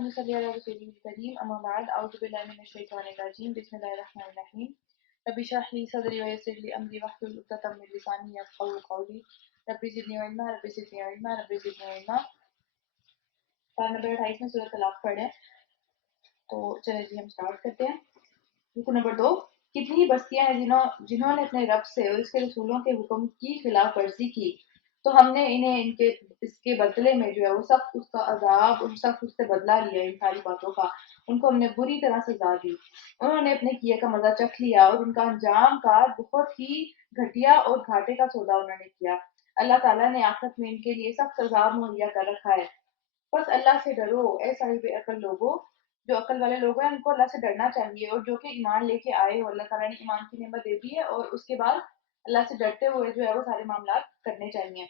ونصلي على رسوله الكريم أما بعد أعوذ بالله من الشيطان الرجيم بسم الله الرحمن الرحيم رب اشرح لي صدري ويسر لي أمري واحلل عقدة من لساني يفقهوا قولي رب زدني علما رب زدني علما رب زدني علما. پارہ نمبر 28 میں سورۃ طلاق پڑھیں تو چلیں جی ہم سٹارٹ کرتے ہیں. رکو نمبر 2. کتنی بستیاں ہیں جنہوں نے اپنے رب سے اور اس کے رسولوں کے حکم کی خلاف ورزی کی تو ہم نے انہیں اس کے بدلے میں جو ہے وہ سخت اس کا عذاب اور سخت اس سے بدلہ لیا. ان ساری باتوں کا ان کو ہم نے بری طرح سزا دی. انہوں نے اپنے کیے کا مزہ چکھ لیا اور ان کا انجام کار بہت ہی گھٹیا اور گھاٹے کا سودا انہوں نے کیا. اللہ تعالیٰ نے آخرت میں ان کے لیے سخت عذاب مہیا کر رکھا ہے. بس اللہ سے ڈرو اے صاحب عقل لوگوں. جو عقل والے لوگ ہیں ان کو اللہ سے ڈرنا چاہیے اور جو کہ ایمان لے کے آئے ہو اللہ تعالیٰ نے ایمان کی نعمت دے دی ہے اور اس کے بعد اللہ سے ڈرتے ہوئے جو ہے وہ سارے معاملات کرنے چاہیے.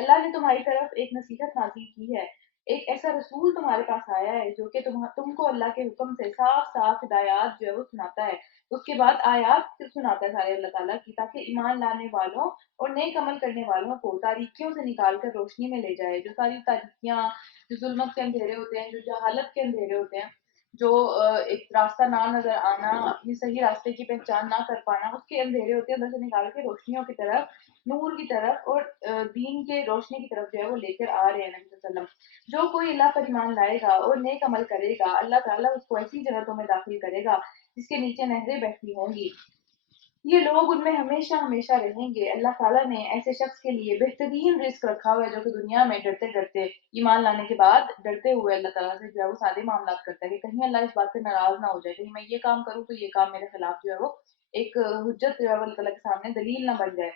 اللہ نے تمہاری طرف ایک نصیحت نازل کی ہے. ایک ایسا رسول تمہارے پاس آیا ہے جو کہ تم کو اللہ کے حکم سے صاف صاف ہدایات جو ہے وہ سناتا ہے. اس کے بعد آیات پھر سناتا ہے سارے اللہ تعالیٰ کی تاکہ ایمان لانے والوں اور نیک عمل کرنے والوں کو تاریکیوں سے نکال کر روشنی میں لے جائے. جو ساری تاریکیاں جو ظلمت کے اندھیرے ہوتے ہیں جو جہالت کے اندھیرے ہوتے ہیں جو ایک راستہ نہ نظر آنا اپنی صحیح راستے کی پہچان نہ کر پانا اس کے اندھیرے ہوتے ہیں اندر سے نکال کے روشنیوں کی طرف نور کی طرف اور دین کے روشنی کی طرف جو ہے وہ لے کر آ رہے ہیں نبی صلی اللہ علیہ وسلم. جو کوئی اللہ پر ایمان لائے گا اور نیک عمل کرے گا اللہ تعالیٰ اس کو ایسی جنتوں میں داخل کرے گا جس کے نیچے نہریں بہتی ہوں گی. یہ لوگ ان میں ہمیشہ ہمیشہ رہیں گے. اللہ تعالیٰ نے ایسے شخص کے لیے بہترین رزق رکھا ہوا ہے جو کہ دنیا میں ڈرتے ڈرتے ایمان لانے کے بعد ڈرتے ہوئے اللہ تعالیٰ سے جو ہے وہ سارے معاملات کرتا ہے کہ کہیں اللہ اس بات سے ناراض نہ ہو جائے کہیں میں یہ کام کروں تو یہ کام میرے خلاف جو ہے وہ ایک حجت جو ہے وہ اللہ تعالیٰ کے سامنے دلیل نہ بن جائے.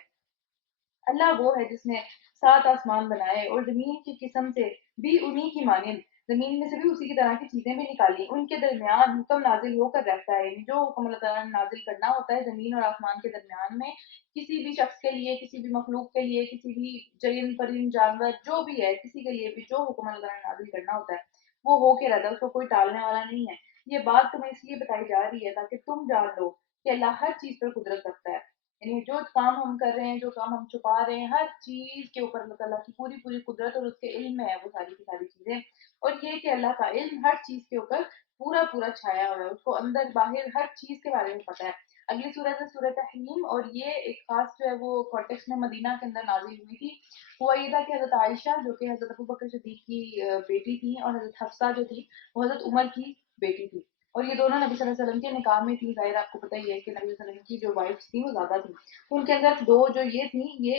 اللہ وہ ہے جس نے 7 آسمان بنائے اور زمین کی قسم سے بھی انہی کی مانند زمین میں سے بھی اسی کی طرح کی چیزیں بھی نکالی. ان کے درمیان حکم نازل ہو کر رہتا ہے. یعنی جو حکم اللہ تعالیٰ نے نازل کرنا ہوتا ہے زمین اور آسمان کے درمیان میں کسی بھی شخص کے لیے کسی بھی مخلوق کے لیے کسی بھی چرند پرند جانور جو بھی ہے کسی کے لیے بھی جو حکم اللہ تعالیٰ نے نازل کرنا ہوتا ہے وہ ہو کے رہتا ہے. اس کو کوئی ٹالنے والا نہیں ہے. یہ بات تمہیں اس لیے بتائی جا رہی ہے تاکہ تم جان لو کہ اللہ ہر چیز پر قدرت رکھتا ہے. یعنی جو کام ہم کر رہے ہیں جو کام ہم چھپا رہے ہیں ہر چیز کے اوپر اللہ تعالیٰ کی پوری پوری قدرت اور اس کے علم میں ہے وہ ساری کی ساری چیزیں. اور یہ کہ اللہ کا علم ہر چیز کے اوپر پورا پورا چھایا ہوا ہے. اس کو اندر باہر ہر چیز کے بارے میں پتہ ہے. اگلی صورت ہے سورۃ تحریم اور یہ ایک خاص جو ہے وہ کانٹیکس میں مدینہ کے اندر نازل ہوئی تھی. ہوا یہ تھا کہ حضرت عائشہ جو کہ حضرت ابوبکر صدیق کی بیٹی تھی اور حضرت حفصہ جو تھی وہ حضرت عمر کی بیٹی تھی اور یہ دونوں نبی صلی اللہ علیہ وسلم کے نکاح میں تھی. ظاہر آپ کو پتہ ہی ہے کہ نبی صلی اللہ علیہ وسلم کی جو وائفس تھیں وہ زیادہ تھیں. ان کے اندر دو جو یہ تھیں یہ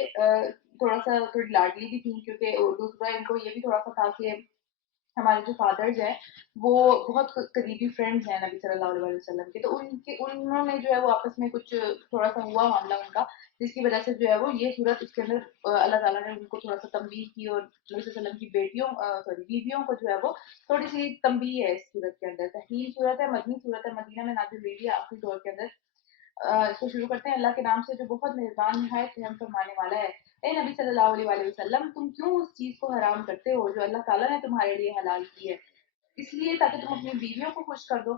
تھوڑی لاڈلی بھی تھیں کیونکہ دوسرا ان کو یہ بھی تھوڑا سا تھا کہ ہمارے جو فادرز ہیں وہ بہت قریبی فرینڈز ہیں نبی صلی اللہ علیہ وسلم کے. تو انہوں نے جو ہے وہ آپس میں کچھ تھوڑا سا ہوا معاملہ ان کا جس کی وجہ سے جو ہے وہ یہ صورت اس کے اندر اللہ تعالیٰ نے ان کو تھوڑا سا تنبیہ کی اور نبی صلی اللہ علیہ وسلم کی بیویوں کو جو ہے وہ تھوڑی سی تنبیہ ہے اس صورت کے اندر. تحریم صورت ہے مدنی صورت ہے مدینہ میں نازل ہوئی ہے آخری دور کے اندر. اس کو شروع کرتے ہیں اللہ کے نام سے جو بہت مہربان نہایت رحم فرمانے والا ہے. اے نبی صلی اللہ علیہ وآلہ وسلم تم کیوں اس چیز کو حرام کرتے ہو جو اللہ تعالیٰ نے تمہارے لیے حلال کی ہے اس لیے تاکہ تم اپنی بیویوں کو خوش کر دو.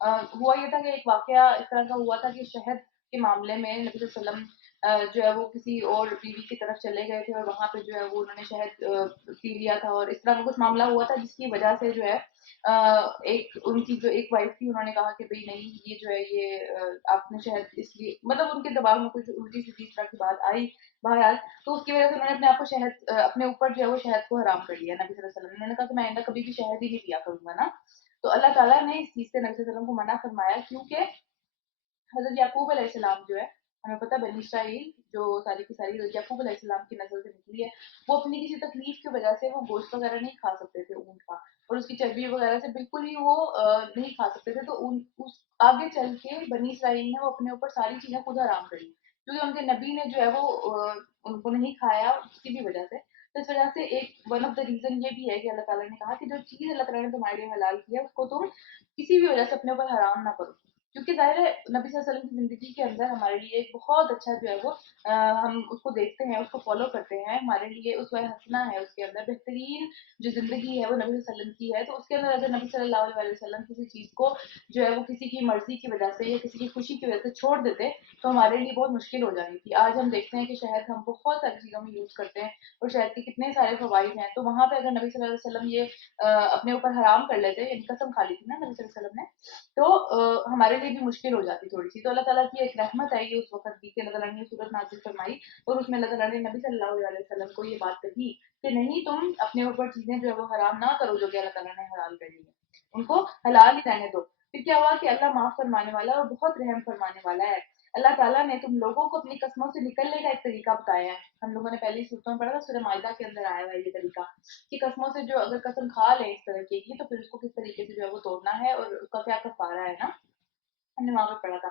ہوا یہ تھا کہ ایک واقعہ اس طرح کا ہوا تھا کہ شہد کے معاملے میں نبی صلی اللہ علیہ وسلم جو ہے وہ کسی اور بیوی کی طرف چلے گئے تھے اور وہاں پہ جو ہے وہ انہوں نے شہد پی لیا تھا اور اس طرح کا کچھ معاملہ ہوا تھا جس کی وجہ سے جو ہے ایک ان کی جو ایک وائف تھی انہوں نے کہا کہ بھئی نہیں یہ جو ہے یہ آپ نے شہد اس لیے مطلب ان کے دماغ میں کچھ الٹی سیدھی اس طرح کی بات آئی بہرحال تو اس کی وجہ سے انہوں نے اپنے آپ کو شہد اپنے اوپر جو ہے وہ شہد کو حرام کر لیا. نبی صلی اللہ علیہ وسلم نے کہا کہ میں آئندہ کبھی بھی شہد ہی نہیں پیا کروں گا نا. تو اللہ تعالیٰ نے اس چیز سے نبی صلی اللہ علیہ وسلم کو منع فرمایا کیونکہ حضرت یعقوب علیہ السلام جو ہے ہمیں پتہ بنی اسرائیل جو ساری کی ساری حضرت یعقوب علیہ السلام کی نسل سے نکلی ہے وہ اپنی کسی تکلیف کی وجہ سے وہ گوشت وغیرہ نہیں کھا سکتے تھے اونٹ کا اور اس کی چربی وغیرہ سے بالکل ہی وہ نہیں کھا سکتے تھے. تو اس آگے چل کے بنی اسرائیل نے وہ اپنے اوپر ساری چیزیں خود حرام کری کیونکہ ان کے نبی نے جو ہے وہ ان کو نہیں کھایا اس کی بھی وجہ سے. تو اس وجہ سے ایک ون آف دا ریزن یہ بھی ہے کہ اللہ تعالیٰ نے کہا کہ جو چیز اللہ تعالیٰ نے تمہارے لیے حلال کی ہے اس کو تم کسی بھی وجہ سے اپنے اوپر حرام نہ کرو. کیونکہ ظاہر ہے نبی صلی اللہ علیہ وسلم کی زندگی کے اندر ہمارے لیے ایک بہت اچھا جو ہے وہ ہم اس کو دیکھتے ہیں، اس کو فالو کرتے ہیں، ہمارے لیے اسوہ حسنہ ہے، اس کے اندر بہترین جو زندگی ہے وہ نبی صلی اللہ علیہ وسلم کی ہے. تو اس کے اندر اگر نبی صلی اللہ علیہ وسلم کسی چیز کو جو ہے وہ کسی کی مرضی کی وجہ سے یا کسی کی خوشی کی وجہ سے چھوڑ دیتے تو ہمارے لیے بہت مشکل ہو جانی تھی. آج ہم دیکھتے ہیں کہ شہد ہم بہت ساری چیزوں میں یوز کرتے ہیں اور شہد کے کتنے سارے فوائد ہیں. تو وہاں پہ اگر نبی صلی اللہ علیہ وسلم یہ اپنے اوپر حرام کر لیتے، یعنی قسم کھا لی تھی نا نبی صلی اللہ علیہ وسلم نے، تو ہمارے لیے بھی مشکل ہو جاتی تھوڑی سی. تو اللہ تعالیٰ کی ایک رحمت ہے یہ اس وقت کی کہ اللہ تعالیٰ نے صورت نازل فرمائی اور اس میں اللہ تعالیٰ نے نبی صلی اللہ علیہ وسلم کو یہ بات کہی کہ نہیں، تم اپنے اوپر چیزیں جو ہے وہ حرام نہ کرو جو کہ اللہ تعالیٰ نے حلال کر لی ہے، ان کو حلال ہی رہنے دو. پھر کیا ہوا کہ اللہ معاف فرمانے والا اور بہت رحم فرمانے والا ہے. اللہ تعالیٰ نے تم لوگوں کو اپنی قسموں سے نکلنے کا ایک طریقہ بتایا ہے. ہم لوگوں نے پہلی صورتوں میں پڑھا تھا، سورہ مائدہ کے اندر آیا ہوا ہے یہ طریقہ کہ قسموں سے جو اگر قسم کھا لیں اس طرح کی تو پھر اس کو کس طریقے سے جو ہے وہ توڑنا ہے اور اس کا کیا کفارہ ہے نا، ہم نے وہاں پہ پڑھا تھا.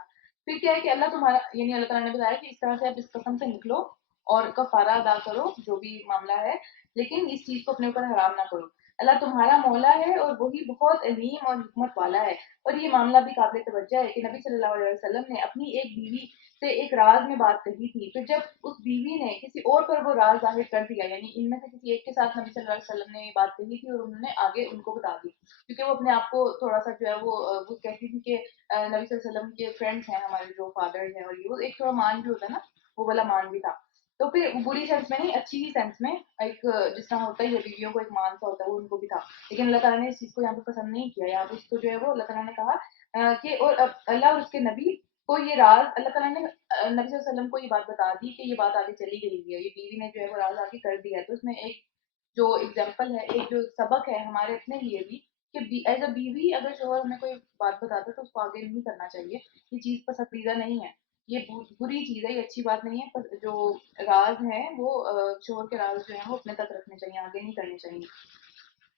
پھر کیا ہے کہ اللہ تمہارا یعنی اللہ تعالیٰ نے بتایا کہ اس طرح سے آپ اس قسم سے نکلو اور کفارہ ادا کرو جو بھی معاملہ ہے، لیکن اس چیز کو اپنے اوپر حرام نہ کرو. اللہ تمہارا مولا ہے اور وہی بہت علیم اور حکمت والا ہے. اور یہ معاملہ بھی قابل توجہ ہے کہ نبی صلی اللہ علیہ وسلم نے اپنی ایک بیوی سے ایک راز میں بات کہی تھی، پھر جب اس بیوی نے کسی اور پر وہ راز ظاہر کر دیا، یعنی ان میں سے کسی ایک کے ساتھ نبی صلی اللہ علیہ وسلم نے یہ بات کہی تھی اور انہوں نے آگے ان کو بتا دی، کیونکہ وہ اپنے آپ کو تھوڑا سا جو ہے وہ کہتی تھی کہ نبی صلی اللہ علیہ وسلم کے فرینڈس ہیں ہمارے جو فادر ہیں، اور یہ ایک تھوڑا مان بھی ہوتا ہے نا، وہ والا مان بھی تھا. تو پھر بری سینس میں نہیں، اچھی ہی سینس میں، ایک جس طرح ہوتا ہے بیویوں کو ایک مان سا ہوتا ہے وہ ان کو بھی تھا. لیکن اللہ تعالیٰ نے اس چیز کو یہاں پہ پسند نہیں کیا. یہاں پہ اس کو جو ہے وہ اللہ تعالیٰ نے کہا کہ اور اللہ اور اس کے نبی کو یہ راز، اللہ تعالیٰ نے نبی صلی اللہ علیہ وسلم کو یہ بات بتا دی کہ یہ بات آگے چلی گئی ہے، یہ بیوی نے جو ہے وہ راز آگے کر دیا ہے. تو اس میں ایک جو اگزامپل ہے، ایک جو سبق ہے ہمارے اپنے لیے بھی کہ ایز اے بیوی اگر شوہر ہمیں کوئی بات بتاتا ہے تو اس کو آگے نہیں کرنا چاہیے. یہ چیز پسندیدہ نہیں ہے، یہ بری چیز ہے، یہ اچھی بات نہیں ہے. جو راز ہیں وہ شوہر کے راز جو ہیں وہ اپنے تک رکھنے چاہیے، آگے نہیں کرنے چاہیے.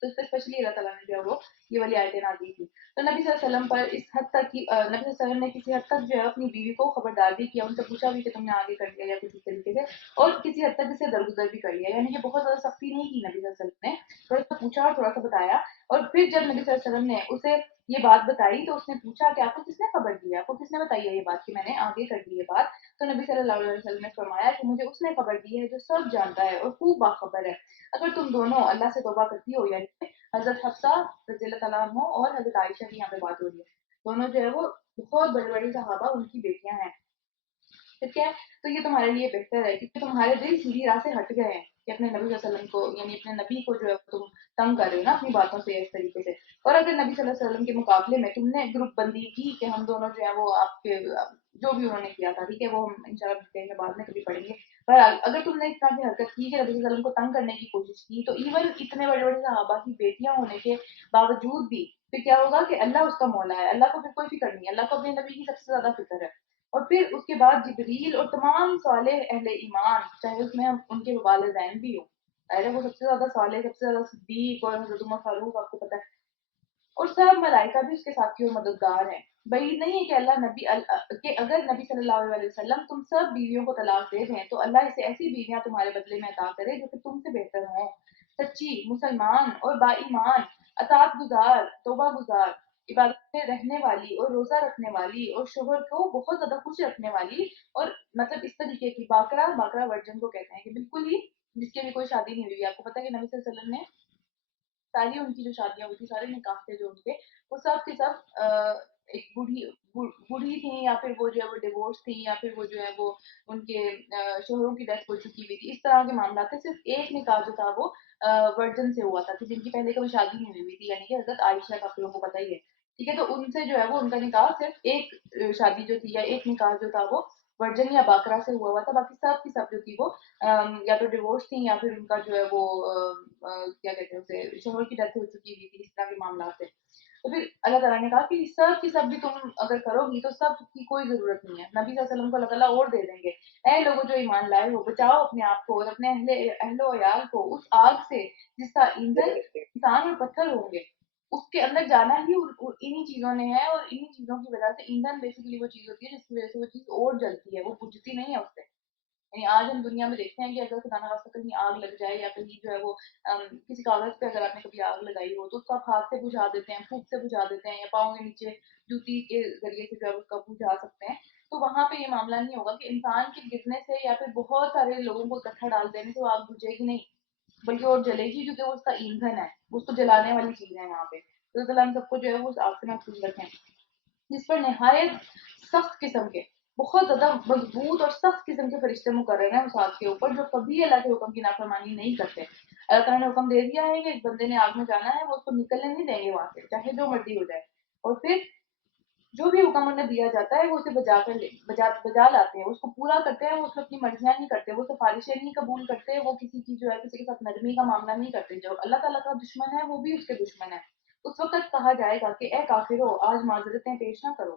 تو اس پہ اسپیشلی اللہ تعالیٰ نے جو ہے وہ یہ والی آیتیں نازل کی. تو نبی صلی اللہ علیہ وسلم پر اس حد تک کی نبی صلی اللہ علیہ وسلم نے کسی حد تک جو ہے اپنی بیوی کو خبردار بھی کیا، ان سے پوچھا بھی کہ تم نے آگے کر لیا یا کسی طریقے سے، اور کسی حد تک اسے درگزر بھی کر لیا. یعنی کہ بہت زیادہ سختی نہیں کی نبی صلی اللہ علیہ وسلم نے، تھوڑا سا پوچھا اور تھوڑا سا بتایا. اور پھر جب نبی صلی اللہ علیہ وسلم نے اسے یہ بات بتائی تو اس نے پوچھا کہ آپ کو کس نے خبر دی، آپ کو کس نے بتائی ہے یہ بات کہ میں نے آگے کر دی یہ بات. تو نبی صلی اللہ علیہ وسلم نے فرمایا کہ مجھے اس نے خبر دی ہے جو سب جانتا ہے اور خوب باخبر ہے. اگر تم دونوں اللہ سے توبہ کرتی ہو، یعنی حضرت حفصہ رضی اللہ تعالیٰ عنہ اور حضرت عائشہ کی یہاں پہ بات ہو رہی ہے، دونوں جو ہے وہ بہت بڑے بڑے صحابہ ان کی بیٹیاں ہیں، ٹھیک ہے. تو یہ تمہارے لیے بہتر ہے کیونکہ تمہارے دل سیدھی راہ سے ہٹ گئے ہیں کہ اپنے نبی صلی اللہ علیہ وسلم کو، یعنی اپنے نبی کو جو ہے تم تنگ کر رہے ہو نا اپنی باتوں سے اس طریقے سے. اور اگر نبی صلی اللہ علیہ وسلم کے مقابلے میں تم نے گروپ بندی کی کہ ہم دونوں جو ہے وہ آپ کے جو بھی انہوں نے کیا تھا، ٹھیک ہے، وہ ہم انشاءاللہ ڈیٹیل میں بعد میں کبھی پڑھیں گے. پر اگر تم نے اس طرح کی حرکت کی کہ نبی صلی اللہ علیہ وسلم کو تنگ کرنے کی کوشش کی، تو ایون اتنے بڑے بڑے صحابہ کی بیٹیاں ہونے کے باوجود بھی پھر کیا ہوگا کہ اللہ اس کا مولا ہے، اللہ کو پھر کوئی فکر نہیں ہے، اللہ کو اپنے نبی کی سب سے زیادہ فکر ہے. اور پھر اس کے بعد جبریل اور تمام صالح اہل ایمان، چاہے اس میں ہم ان کے والدین بھی ہوں، ارے وہ سب سے زیادہ صالح، سب سے زیادہ صدیق اور حضرت عمر فاروق آپ کو پتہ ہے، اور سب ملائکہ بھی اس کے ساتھی اور مددگار ہیں. بعید نہیں ہے کہ اللہ نبی کہ اگر نبی صلی اللہ علیہ وسلم تم سب بیویوں کو طلاق دے دیں تو اللہ اسے ایسی بیویاں تمہارے بدلے میں عطا کرے جو کہ تم سے بہتر ہوں، سچی، مسلمان اور با ایمان، اطاعت گزار، توبہ گزار، عبادت میں رہنے والی اور روزہ رکھنے والی اور شوہر کو بہت زیادہ خوش رکھنے والی، اور مطلب اس طریقے کی باقرہ ورجن کو کہتے ہیں کہ بالکل ہی جس کی بھی کوئی شادی نہیں ہوئی. آپ کو پتا ہے کہ نبی صلی اللہ علیہ وسلم نے ساری ان کی جو شادیاں ہوئی تھی، سارے نکاح تھے جو ان کے، وہ سب کے سب ایک بوڑھی تھیں یا پھر وہ جو ہے وہ ڈیورس تھیں یا پھر وہ جو ہے وہ ان کے شوہروں کی ڈیتھ ہو چکی ہوئی تھی. اس طرح کے معاملات تھے. صرف ایک نکاح جو تھا وہ ورجن سے ہوا تھا کہ جن کی پہلے کبھی شادی نہیں ہوئی تھی، یعنی کہ حضرت عائشہ کا، آپ لوگوں کو پتہ ہی ہے، ٹھیک ہے. تو ان سے جو ہے وہ ان کا نکاح صرف ایک شادی جو تھی یا ایک نکاح جو تھا وہ ورجن یا باقرہ سے ہوا تھا. باقی سب کی سب جو تھی وہ یا تو ڈیورس تھیں یا پھر ان کا جو ہے وہ کیا کہتے ہیں اسے، شوہر کی ڈیتھ ہو چکی ہوئی تھی. اس طرح کے معاملات تھے. تو پھر اللہ تعالیٰ نے کہا کہ سب کی سب بھی تم اگر کرو گی تو سب کی کوئی ضرورت نہیں ہے. نبی صلی اللہ علیہ وسلم کو اللہ تعالیٰ اور دے دیں گے. اے لوگوں جو ایمان لائے ہو، بچاؤ اپنے آپ کو اور اپنے اہل و عیال کو اس آگ سے جس کا ایندھن انسان اور پتھر ہوں گے. اس کے اندر جانا ہی انہی چیزوں نے ہے، اور انہی چیزوں کی وجہ سے ایندھن بیسیکلی وہ چیز ہوتی ہے جس کی وجہ سے وہ چیز اور جلتی ہے، وہ بجھتی نہیں ہے اس سے. یعنی آج ہم دنیا میں دیکھتے ہیں کہ اگر خدا نخواستہ کہیں آگ لگ جائے یا کہیں جو ہے وہ کسی کاغذ پہ اگر آپ نے کبھی آگ لگائی ہو تو اس کو آپ ہاتھ سے بجھا دیتے ہیں، پھونک سے بجھا دیتے ہیں، یا پاؤں کے نیچے جوتی کے ذریعے سے جو ہے اس کا بجھا سکتے ہیں. تو وہاں پہ یہ معاملہ نہیں ہوگا کہ انسان کے گرنے سے یا پھر بہت سارے لوگوں کو اکٹھا ڈال دینے سے وہ آگ بجھے گی نہیں، بلکہ اور جلے گی، کیونکہ وہ اس کا ایندھن ہے، وہ اس کو جلانے والی چیز ہے وہاں پہ. تو اللہ تعالیٰ ہم سب کو جو ہے وہ اس آگ سے محفوظ رکھیں جس پر نہایت سخت قسم کے، بہت زیادہ مضبوط اور سخت قسم کے فرشتے مقرر ہیں اس آگ کے اوپر، جو کبھی اللہ کے حکم کی نافرمانی نہیں کرتے. اللہ تعالیٰ نے حکم دے دیا ہے کہ ایک بندے نے آگ میں جانا ہے، وہ اس کو نکلنے نہیں دیں گے وہاں سے، چاہے جو مرضی ہو جائے. اور پھر جو بھی حکم انہیں دیا جاتا ہے وہ اسے بجا لاتے ہیں، اس کو پورا کرتے ہیں. وہ اس میں اپنی مرضیاں نہیں کرتے، وہ سفارشیں نہیں قبول کرتے، وہ کسی کی جو ہے کسی کے ساتھ نرمی کا معاملہ نہیں کرتے. جو اللہ تعالیٰ کا دشمن ہے وہ بھی اس کے دشمن ہے. اس وقت کہا جائے گا کہ اے کافرو، آج معذرتیں پیش نہ کرو،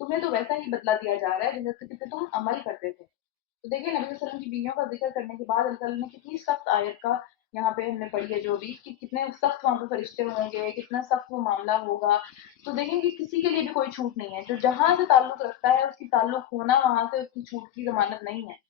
تمہیں تو ویسا ہی بدلہ دیا جا رہا ہے جیسے تم عمل کرتے تھے. تو دیکھیں نبی صلی اللہ علیہ وسلم کی بیویوں کا ذکر کرنے کے بعد اللہ تعالیٰ نے کتنی سخت آیت کا یہاں پہ ہم نے پڑھی ہے جو بھی، کہ کتنے سخت وہاں پہ فرشتے ہوں گے، کتنا سخت وہ معاملہ ہوگا. تو دیکھیں کہ کسی کے لیے بھی کوئی چھوٹ نہیں ہے. جو جہاں سے تعلق رکھتا ہے اس کی تعلق ہونا وہاں سے اس کی چھوٹ کی ضمانت نہیں ہے.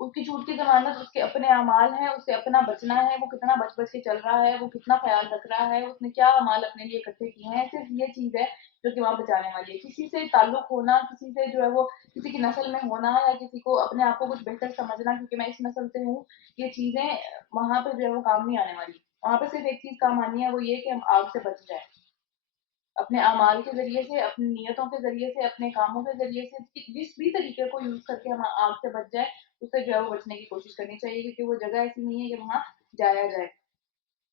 اس کی چھوٹ کی ضمانت اس کے اپنے اعمال ہیں، اسے اپنا بچنا ہے، وہ کتنا بچ کے چل رہا ہے، وہ کتنا خیال رکھ رہا ہے، اس نے کیا اعمال اپنے لیے اکٹھے کیے ہیں. صرف یہ چیز ہے جو کہ وہاں بچانے والی ہے. کسی سے تعلق ہونا، کسی سے جو ہے وہ کسی کی نسل میں ہونا، یا کسی کو اپنے آپ کو کچھ بہتر سمجھنا کیونکہ میں اس نسل سے ہوں، یہ چیزیں وہاں پہ جو ہے وہ کام نہیں آنے والی. وہاں پہ صرف ایک چیز کام آنی ہے، وہ یہ کہ ہم آگ سے بچ جائیں. اپنے اعمال کے ذریعے سے، اپنی نیتوں کے ذریعے سے، اپنے کاموں کے ذریعے سے، جس بھی طریقے کو یوز کر کے ہم آگ سے بچ جائیں، اس سے جو ہے وہ بچنے کی کوشش کرنی چاہیے، کیونکہ وہ جگہ ایسی نہیں ہے کہ وہاں جایا جائے.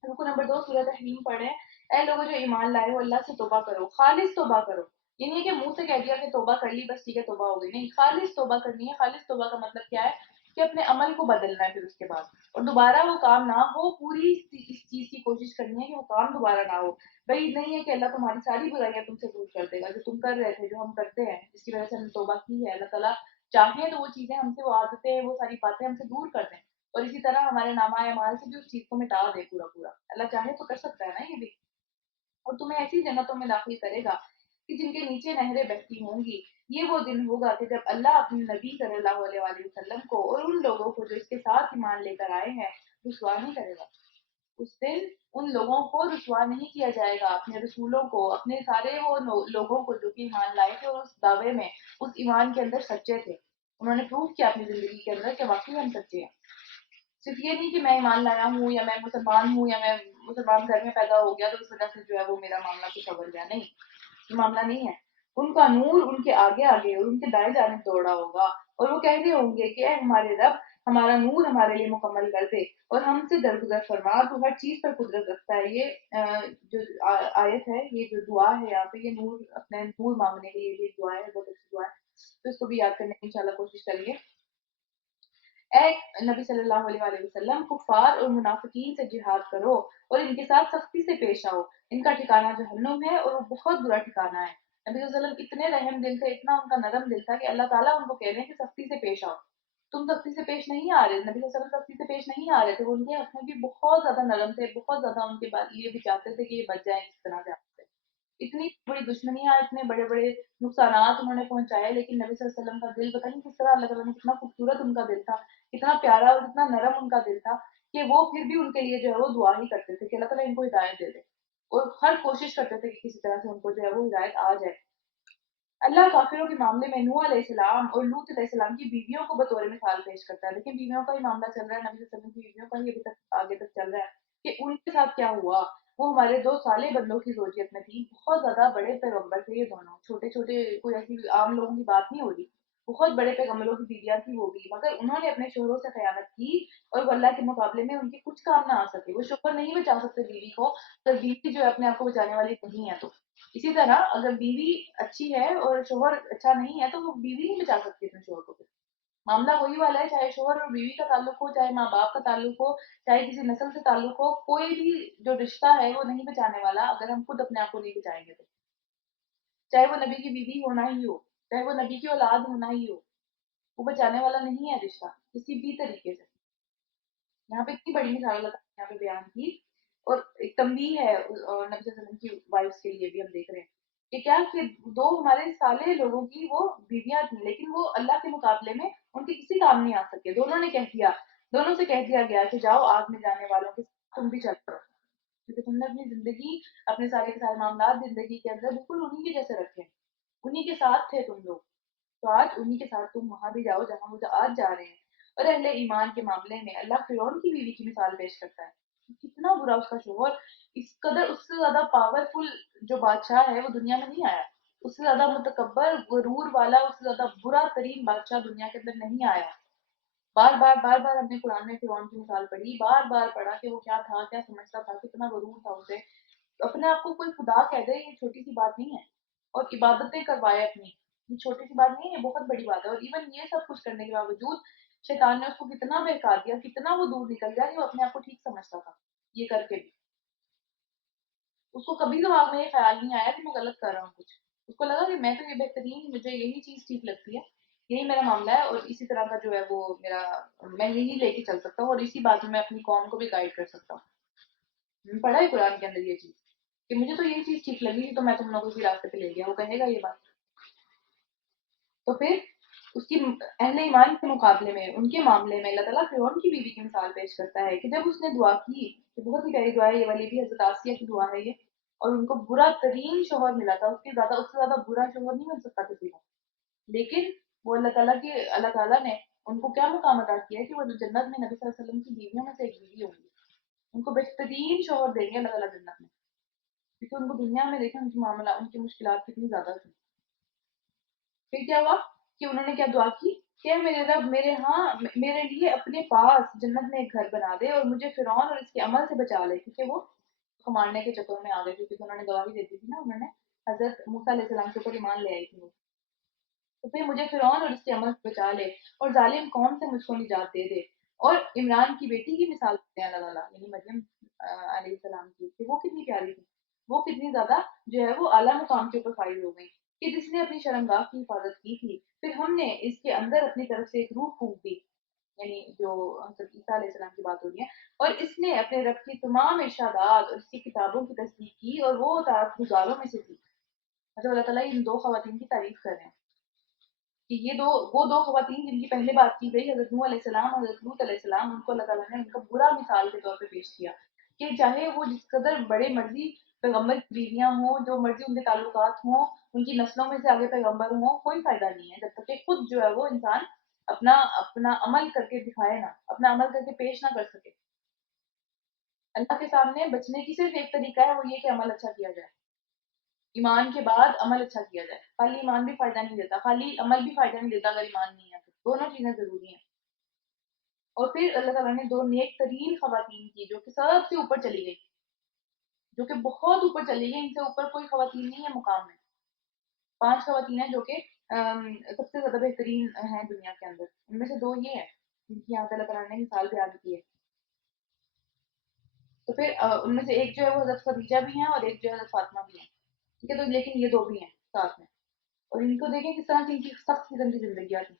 رکو نمبر 2 سورۃ تحریم پڑھیں. اے لوگوں جو ایمان لائے ہو، اللہ سے توبہ کرو، خالص توبہ کرو. یہ نہیں ہے کہ منہ سے کہہ دیا کہ توبہ کر لی بس ٹھیک ہے توبہ ہو گئی، نہیں، خالص توبہ کرنی ہے. خالص توبہ کا مطلب کیا ہے کہ اپنے عمل کو بدلنا ہے پھر اس کے بعد، اور دوبارہ وہ کام نہ ہو. پوری اس چیز کی کوشش کرنی ہے کہ وہ کام دوبارہ نہ ہو. بھائی نہیں ہے کہ اللہ تمہاری ساری برائیاں تم سے دور کر دے گا، جو تم کر رہے تھے، جو ہم کرتے ہیں، جس کی وجہ سے ہم نے توبہ کی ہے. اللہ تعالیٰ چاہیں تو وہ چیزیں ہم سے، وہ عادتیں، وہ ساری باتیں ہم سے دور کر دیں، اور اسی طرح ہمارے نامہ اعمال سے بھی اس چیز کو مٹا دے پورا پورا. اللہ چاہے تو کر سکتا ہے نا یہ بھی. اور تمہیں ایسی جنتوں میں داخل کرے گا کہ جن کے نیچے نہریں بہتی ہوں گی. یہ وہ دن ہوگا کہ جب اللہ اپنے نبی صلی اللہ علیہ وآلہ وسلم کو اور ان لوگوں کو جو اس کے ساتھ ایمان لے کر آئے ہیں رسوا نہیں کرے گا. اس دن ان لوگوں کو رسوا نہیں کیا جائے گا، اپنے رسولوں کو، اپنے سارے وہ لوگوں کو جو کہ ایمان لائے تھے اور اس دعوے میں، اس ایمان کے اندر سچے تھے. انہوں نے پروف کیا اپنی زندگی کے اندر کہ واقعی ہم سچے ہیں. صرف یہ نہیں کہ میں ایمان لایا ہوں، یا میں مسلمان ہوں، یا میں مسلمان گھر میں پیدا ہو گیا تو اس وجہ سے جو ہے وہ میرا معاملہ کچھ بدل گیا. نہیں، یہ معاملہ نہیں ہے. ان کا نور ان کے آگے آگے اور ان کے دائیں جانب دوڑا ہوگا، اور وہ کہہ رہے ہوں گے کہ اے ہمارے رب، ہمارا نور ہمارے لیے مکمل کر دے اور ہم سے درگزر فرما، تو ہر چیز پر قدرت رکھتا ہے. یہ جو آیت ہے، یہ جو دعا ہے یہاں پہ، یہ نور، اپنے نور مانگنے کے لیے یہ دعا ہے، بہت اچھی دعا ہے. تو اس کو بھی یاد کرنے کی انشاءاللہ کوشش کریں گے. اے نبی صلی اللہ علیہ وآلہ وسلم، کفار اور منافقین سے جہاد کرو اور ان کے ساتھ سختی سے پیش آؤ. ان کا ٹھکانہ جہنم ہے اور وہ بہت برا ٹھکانہ ہے. نبی صلی اللہ علیہ وسلم اتنے رحم دل تھے، اتنا ان کا نرم دل تھا کہ اللہ تعالیٰ ان کو کہہ رہے ہیں کہ سختی سے پیش آؤ. تم سختی سے پیش نہیں آ رہے. نبی صلی اللہ علیہ وسلم سختی سے پیش نہیں آ رہے تھے. وہ ان کے حق میں بھی بہت زیادہ نرم تھے، بہت زیادہ ان کے بعد یہ بھی چاہتے تھے کہ یہ بچ جائیں اس طرح سے. اتنی بڑی دشمنیاں، اتنے بڑے بڑے نقصانات انہوں نے پہنچائے، لیکن نبی صلی اللہ علیہ وسلم کا دل پتہ نہیں کس طرح اللہ تعالیٰ نے کتنا خوبصورت ان کا دل تھا، اتنا پیارا اور اتنا نرم ان کا دل تھا کہ وہ پھر بھی ان کے لیے جو ہے وہ دعا ہی کرتے تھے کہ اللہ تعالیٰ ان کو ہدایت دے دے، اور ہر کوشش کرتے تھے کہ کسی طرح سے ان کو جو ہے وہ ہدایت آ جائے. اللہ کافروں کے معاملے میں نوح علیہ السلام اور لوط علیہ السلام کی بیویوں کو بطور مثال پیش کرتا ہے. لیکن بیویوں کا ہی معاملہ چل رہا ہے، نبی صلی اللہ علیہ وسلم کی بیویوں کا ہی ابھی تک آگے تک چل رہا ہے کہ ان کے ساتھ کیا ہوا. وہ ہمارے 2 صالح بندوں کی زوجیت میں تھی. بہت زیادہ بڑے پیغمبر تھے یہ دونوں، چھوٹے چھوٹے کوئی ایسی عام لوگوں کی بات نہیں ہو رہی. بہت بڑے پیغمبروں کی بیویاں تھی وہ بھی، مگر انہوں نے اپنے شوہروں سے خیانت کی، اور وہ اللہ کے مقابلے میں ان کے کچھ کام نہ آ سکے. وہ شوہر نہیں بچا سکتے بیوی کو، اگر بیوی جو ہے اپنے آپ کو بچانے والی نہیں ہے تو. اسی طرح اگر بیوی اچھی ہے اور شوہر اچھا نہیں ہے تو وہ بیوی نہیں بچا سکتی اپنے شوہر کو. معاملہ وہی والا ہے، چاہے شوہر اور بیوی کا تعلق ہو، چاہے ماں باپ کا تعلق ہو، چاہے کسی نسل سے تعلق ہو، کوئی بھی جو رشتہ ہے وہ نہیں بچانے والا اگر ہم خود اپنے آپ کو نہیں بچائیں گے تو. چاہے وہ نبی کی بیوی ہونا ہی ہو، چاہے وہ نبی کی اولاد ہونا ہی ہو، وہ بچانے والا نہیں ہے رشتہ کسی بھی طریقے سے. یہاں پہ اتنی بڑی مثال اللہ تعالیٰ نے یہاں پہ بیان کی، اور ایک تنبیہ ہے نبی صلی اللہ علیہ وسلم کی وائفس کے لیے بھی ہم دیکھ رہے ہیں کہ کیا کہ 2 ہمارے صالح لوگوں کی وہ بیویاں تھیں، لیکن وہ اللہ کے مقابلے میں ان کے کسی کام نہیں آ سکے. دونوں نے کہہ دیا، دونوں سے کہہ دیا گیا کہ جاؤ آگ میں جانے والوں کے ساتھ تم بھی چل پڑو، کیونکہ تم نے اپنی زندگی، اپنے سارے کے سارے معاملات زندگی کے اندر بالکل انہیں کے جیسے رکھے. انہی کے ساتھ تھے تم لوگ، تو آج انہی کے ساتھ تم وہاں بھی جاؤ جہاں وہ آج جا رہے ہیں۔ اور اہل ایمان کے معاملے میں اللہ فرعون کی بیوی کی مثال پیش کرتا ہے، کتنا برا اس کا شوہر، اس قدر اس سے زیادہ پاورفل جو بادشاہ ہے وہ دنیا میں نہیں آیا، اس سے زیادہ متکبر غرور والا، اس سے زیادہ برا ترین بادشاہ دنیا کے اندر نہیں آیا۔ بار بار ہم نے قرآن میں فرعون کی مثال پڑھی، بار بار پڑھا کہ وہ کیا تھا، کیا سمجھتا تھا، کتنا غرور تھا اسے، اپنے آپ کو کوئی خدا کہہ دے، یہ چھوٹی سی بات نہیں ہے، اور عبادتیں کروائے اپنی، یہ چھوٹی سی بات نہیں ہے، یہ بہت بڑی بات ہے۔ اور ایون یہ سب کچھ کرنے کے باوجود شیطان نے اس کو کتنا بہکا دیا، کتنا وہ دور نکل گیا کہ وہ اپنے آپ کو ٹھیک سمجھتا تھا یہ کر کے بھی، اس کو کبھی دماغ میں یہ خیال نہیں آیا کہ میں غلط کر رہا ہوں کچھ، اس کو لگا کہ میں تو یہ بہترین، مجھے یہی چیز ٹھیک لگتی ہے، یہی میرا معاملہ ہے، اور اسی طرح کا جو ہے وہ میرا، میں یہی لے کے چل سکتا ہوں، اور اسی بات میں اپنی قوم کو بھی گائیڈ کر سکتا ہوں۔ پڑھا ہے قرآن کے اندر یہ چیز کہ مجھے تو یہ چیز ٹھیک لگی تو میں تم لوگوں کی راستے پہ لے گیا، وہ کہے گا یہ بات؟ تو پھر اس کی اہل ایمان کے مقابلے میں، ان کے معاملے میں اللہ تعالیٰ فرعون کی بیوی کی مثال پیش کرتا ہے کہ جب اس نے دعا کی، کہ بہت ہی پیاری دعا ہے یہ والی بھی، حضرت آسیہ کی دعا ہے یہ، اور ان کو برا ترین شوہر ملا تھا، اس سے زیادہ برا شوہر نہیں مل سکتا کسی کو، لیکن وہ اللہ تعالیٰ نے ان کو کیا مقام عطا کیا ہے کہ وہ جنت میں نبی صلی اللہ علیہ وسلم کی بیویوں میں سے ایک بیوی ہوں گی، ان کو بہترین شوہر دیں گے اللہ تعالیٰ جنت میں، کیونکہ ان کو دنیا میں دیکھیں ان کی معاملہ، ان کی مشکلات کتنی زیادہ تھی۔ پھر کیا ہوا کہ انہوں نے کیا دعا کی کہ میرے رب میرے لیے اپنے پاس جنت میں ایک گھر بنا دے، اور مجھے فرعون اور اس کے عمل سے بچا لے، کیونکہ وہ اس کو مارنے کے چکر میں آ گئے تھے، کیونکہ انہوں نے گواہی دے دی تھی نا، انہوں نے حضرت موسیٰ علیہ السلام کے اوپر ایمان لے آئی تھی وہ، تو پھر مجھے فرعون اور اس کے عمل سے بچا لے، اور ظالم قوم سے مجھ کو نجات دے دے۔ اور عمران کی بیٹی کی مثال دیتے ہیں اللہ تعالیٰ، یعنی مریم علیہ السلام کی، کہ وہ کتنی پیاری تھی، وہ کتنی زیادہ جو ہے وہ اعلیٰ مقام کے اوپر فائز ہو گئی، کہ جس نے اپنی شرمگاہ کی حفاظت کی تھی، پھر ہم نے اس کے اندر اپنی طرف سے ایک روح پھونک دی، یعنی جو حضرت عیسیٰ علیہ السلام کی بات ہو رہی ہے، اور اس نے اپنے رب کی تمام ارشادات اور اس کی کتابوں کی تصدیق کی، اور وہ اطاعت گزاروں میں سے تھی۔ مطلب اللہ تعالیٰ ان دو خواتین کی تعریف کر رہے ہیں کہ وہ دو خواتین جن کی پہلے بات کی گئی، حضرت نوح علیہ السلام اور حضرت لوط علیہ السلام، ان کو اللہ تعالیٰ نے ان کا برا مثال کے طور پہ پیش کیا کہ چاہے وہ جس قدر بڑے مرضی پیغمبر کی بیویاں ہوں، جو مرضی ان کے تعلقات ہوں، ان کی نسلوں میں سے آگے پیغمبر ہوں، کوئی فائدہ نہیں ہے جب تک کہ خود جو ہے وہ انسان اپنا عمل کر کے دکھائے نہ، اپنا عمل کر کے پیش نہ کر سکے۔ اللہ کے سامنے بچنے کی صرف ایک طریقہ ہے، وہ یہ کہ عمل اچھا کیا جائے، ایمان کے بعد عمل اچھا کیا جائے، خالی ایمان بھی فائدہ نہیں دیتا، خالی عمل بھی فائدہ نہیں دیتا اگر ایمان نہیں ہے تو، دونوں چیزیں ضروری ہیں۔ اور پھر اللہ تعالیٰ نے دو نیک ترین خواتین کی جو کہ سب سے اوپر چلی گئی، جو کہ بہت اوپر چلی گئی، ان سے اوپر کوئی خواتین نہیں ہے مقام میں، 5 خواتین ہیں جو کہ سب سے زیادہ بہترین ہیں دنیا کے اندر، ان میں سے دو یہ ہیں جن کی یہاں پہ اللہ تعالیٰ نے مثال بیان کی ہے۔ تو پھر ان میں سے ایک جو ہے وہ حضرت خدیجہ بھی ہیں، اور ایک جو ہے حضرت فاطمہ بھی ہیں، ٹھیک ہے، تو لیکن یہ دو بھی ہیں ساتھ میں، اور ان کو دیکھیں کس طرح سے ان کی سخت قسم کی زندگیاں تھیں،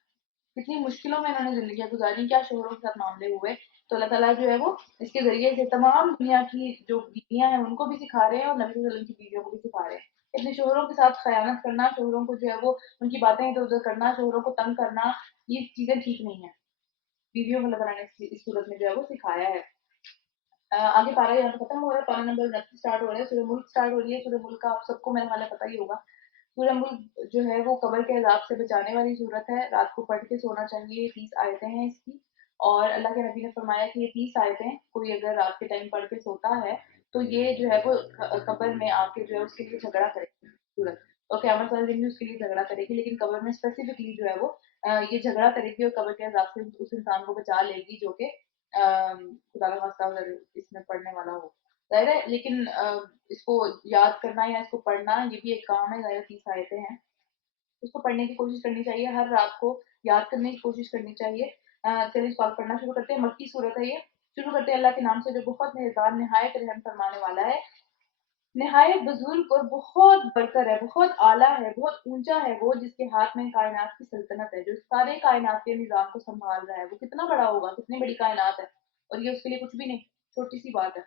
کتنی مشکلوں میں انہوں نے زندگیاں گزاری، کیا شوہروں کے ساتھ معاملے ہوئے، تو اللہ تعالیٰ جو ہے وہ اس کے ذریعے سے تمام دنیا کی جو بیویاں ہیں ان کو بھی سکھا رہے ہیں، اور نبی صلی اللہ علیہ وسلم کی بیویوں کو بھی سکھا رہے ہیں کہ اپنے شوہروں کے ساتھ خیانت کرنا، شوہروں کو جو ہے وہ ان کی باتیں ادھر ادھر کرنا، شوہروں کو تنگ کرنا، یہ چیزیں ٹھیک نہیں ہیں، بیویوں کو اللہ تعالیٰ نے اس صورت میں جو ہے وہ سکھایا ہے۔ آگے پارا یہاں پہ ختم ہو رہا ہے، پارا نمبر 29 اسٹارٹ ہو رہا ہے، سورہ ملک اسٹارٹ ہو رہی ہے۔ سورہ ملک کا آپ سب کو میرا خیال ہے پتہ ہی ہوگا، سورہ ملک جو ہے وہ قبر کے عذاب سے بچانے والی صورت ہے، رات کو پڑھ کے سونا چاہیے، 30 آیتیں ہیں اس کی، اور اللہ کے نبی نے فرمایا کہ یہ 30 آیتیں کوئی اگر رات کے ٹائم پڑھ کے سوتا ہے تو یہ جو ہے وہ قبر میں آ کے جو ہے اس کے لیے جھگڑا کرے گی صورت، اور قیامت والے دن بھی اس کے لیے جھگڑا کرے گی، لیکن قبر میں اسپیسیفکلی جو ہے وہ یہ جھگڑا کرے گی، اور قبر کے عذاب سے اس انسان کو بچا لے گی جو کہ خدا نہ خواستہ اگر اس میں پڑھنے والا ہو، ظاہر ہے، لیکن اس کو یاد کرنا یا اس کو پڑھنا یہ بھی ایک کام ہے، ظاہر 30 آیتیں ہیں، اس کو پڑھنے کی کوشش کرنی چاہیے، ہر رات کو یاد کرنے کی کوشش کرنی چاہیے۔ چلیے اس بات پڑھنا شروع کرتے ہیں، مکی صورت ہے یہ، شروع کرتے ہیں اللہ کے نام سے جو بہت مہربان نہایت رحم فرمانے والا ہے، نہایت بزرگ اور بہت برتر ہے، بہت اعلیٰ ہے، بہت اونچا ہے وہ جس کے ہاتھ میں کائنات کی سلطنت ہے، جو سارے کائنات کے نظام کو سنبھال رہا ہے، وہ کتنا بڑا ہوگا، کتنی بڑی کائنات ہے، اور یہ اس کے لیے کچھ بھی نہیں، چھوٹی سی بات ہے،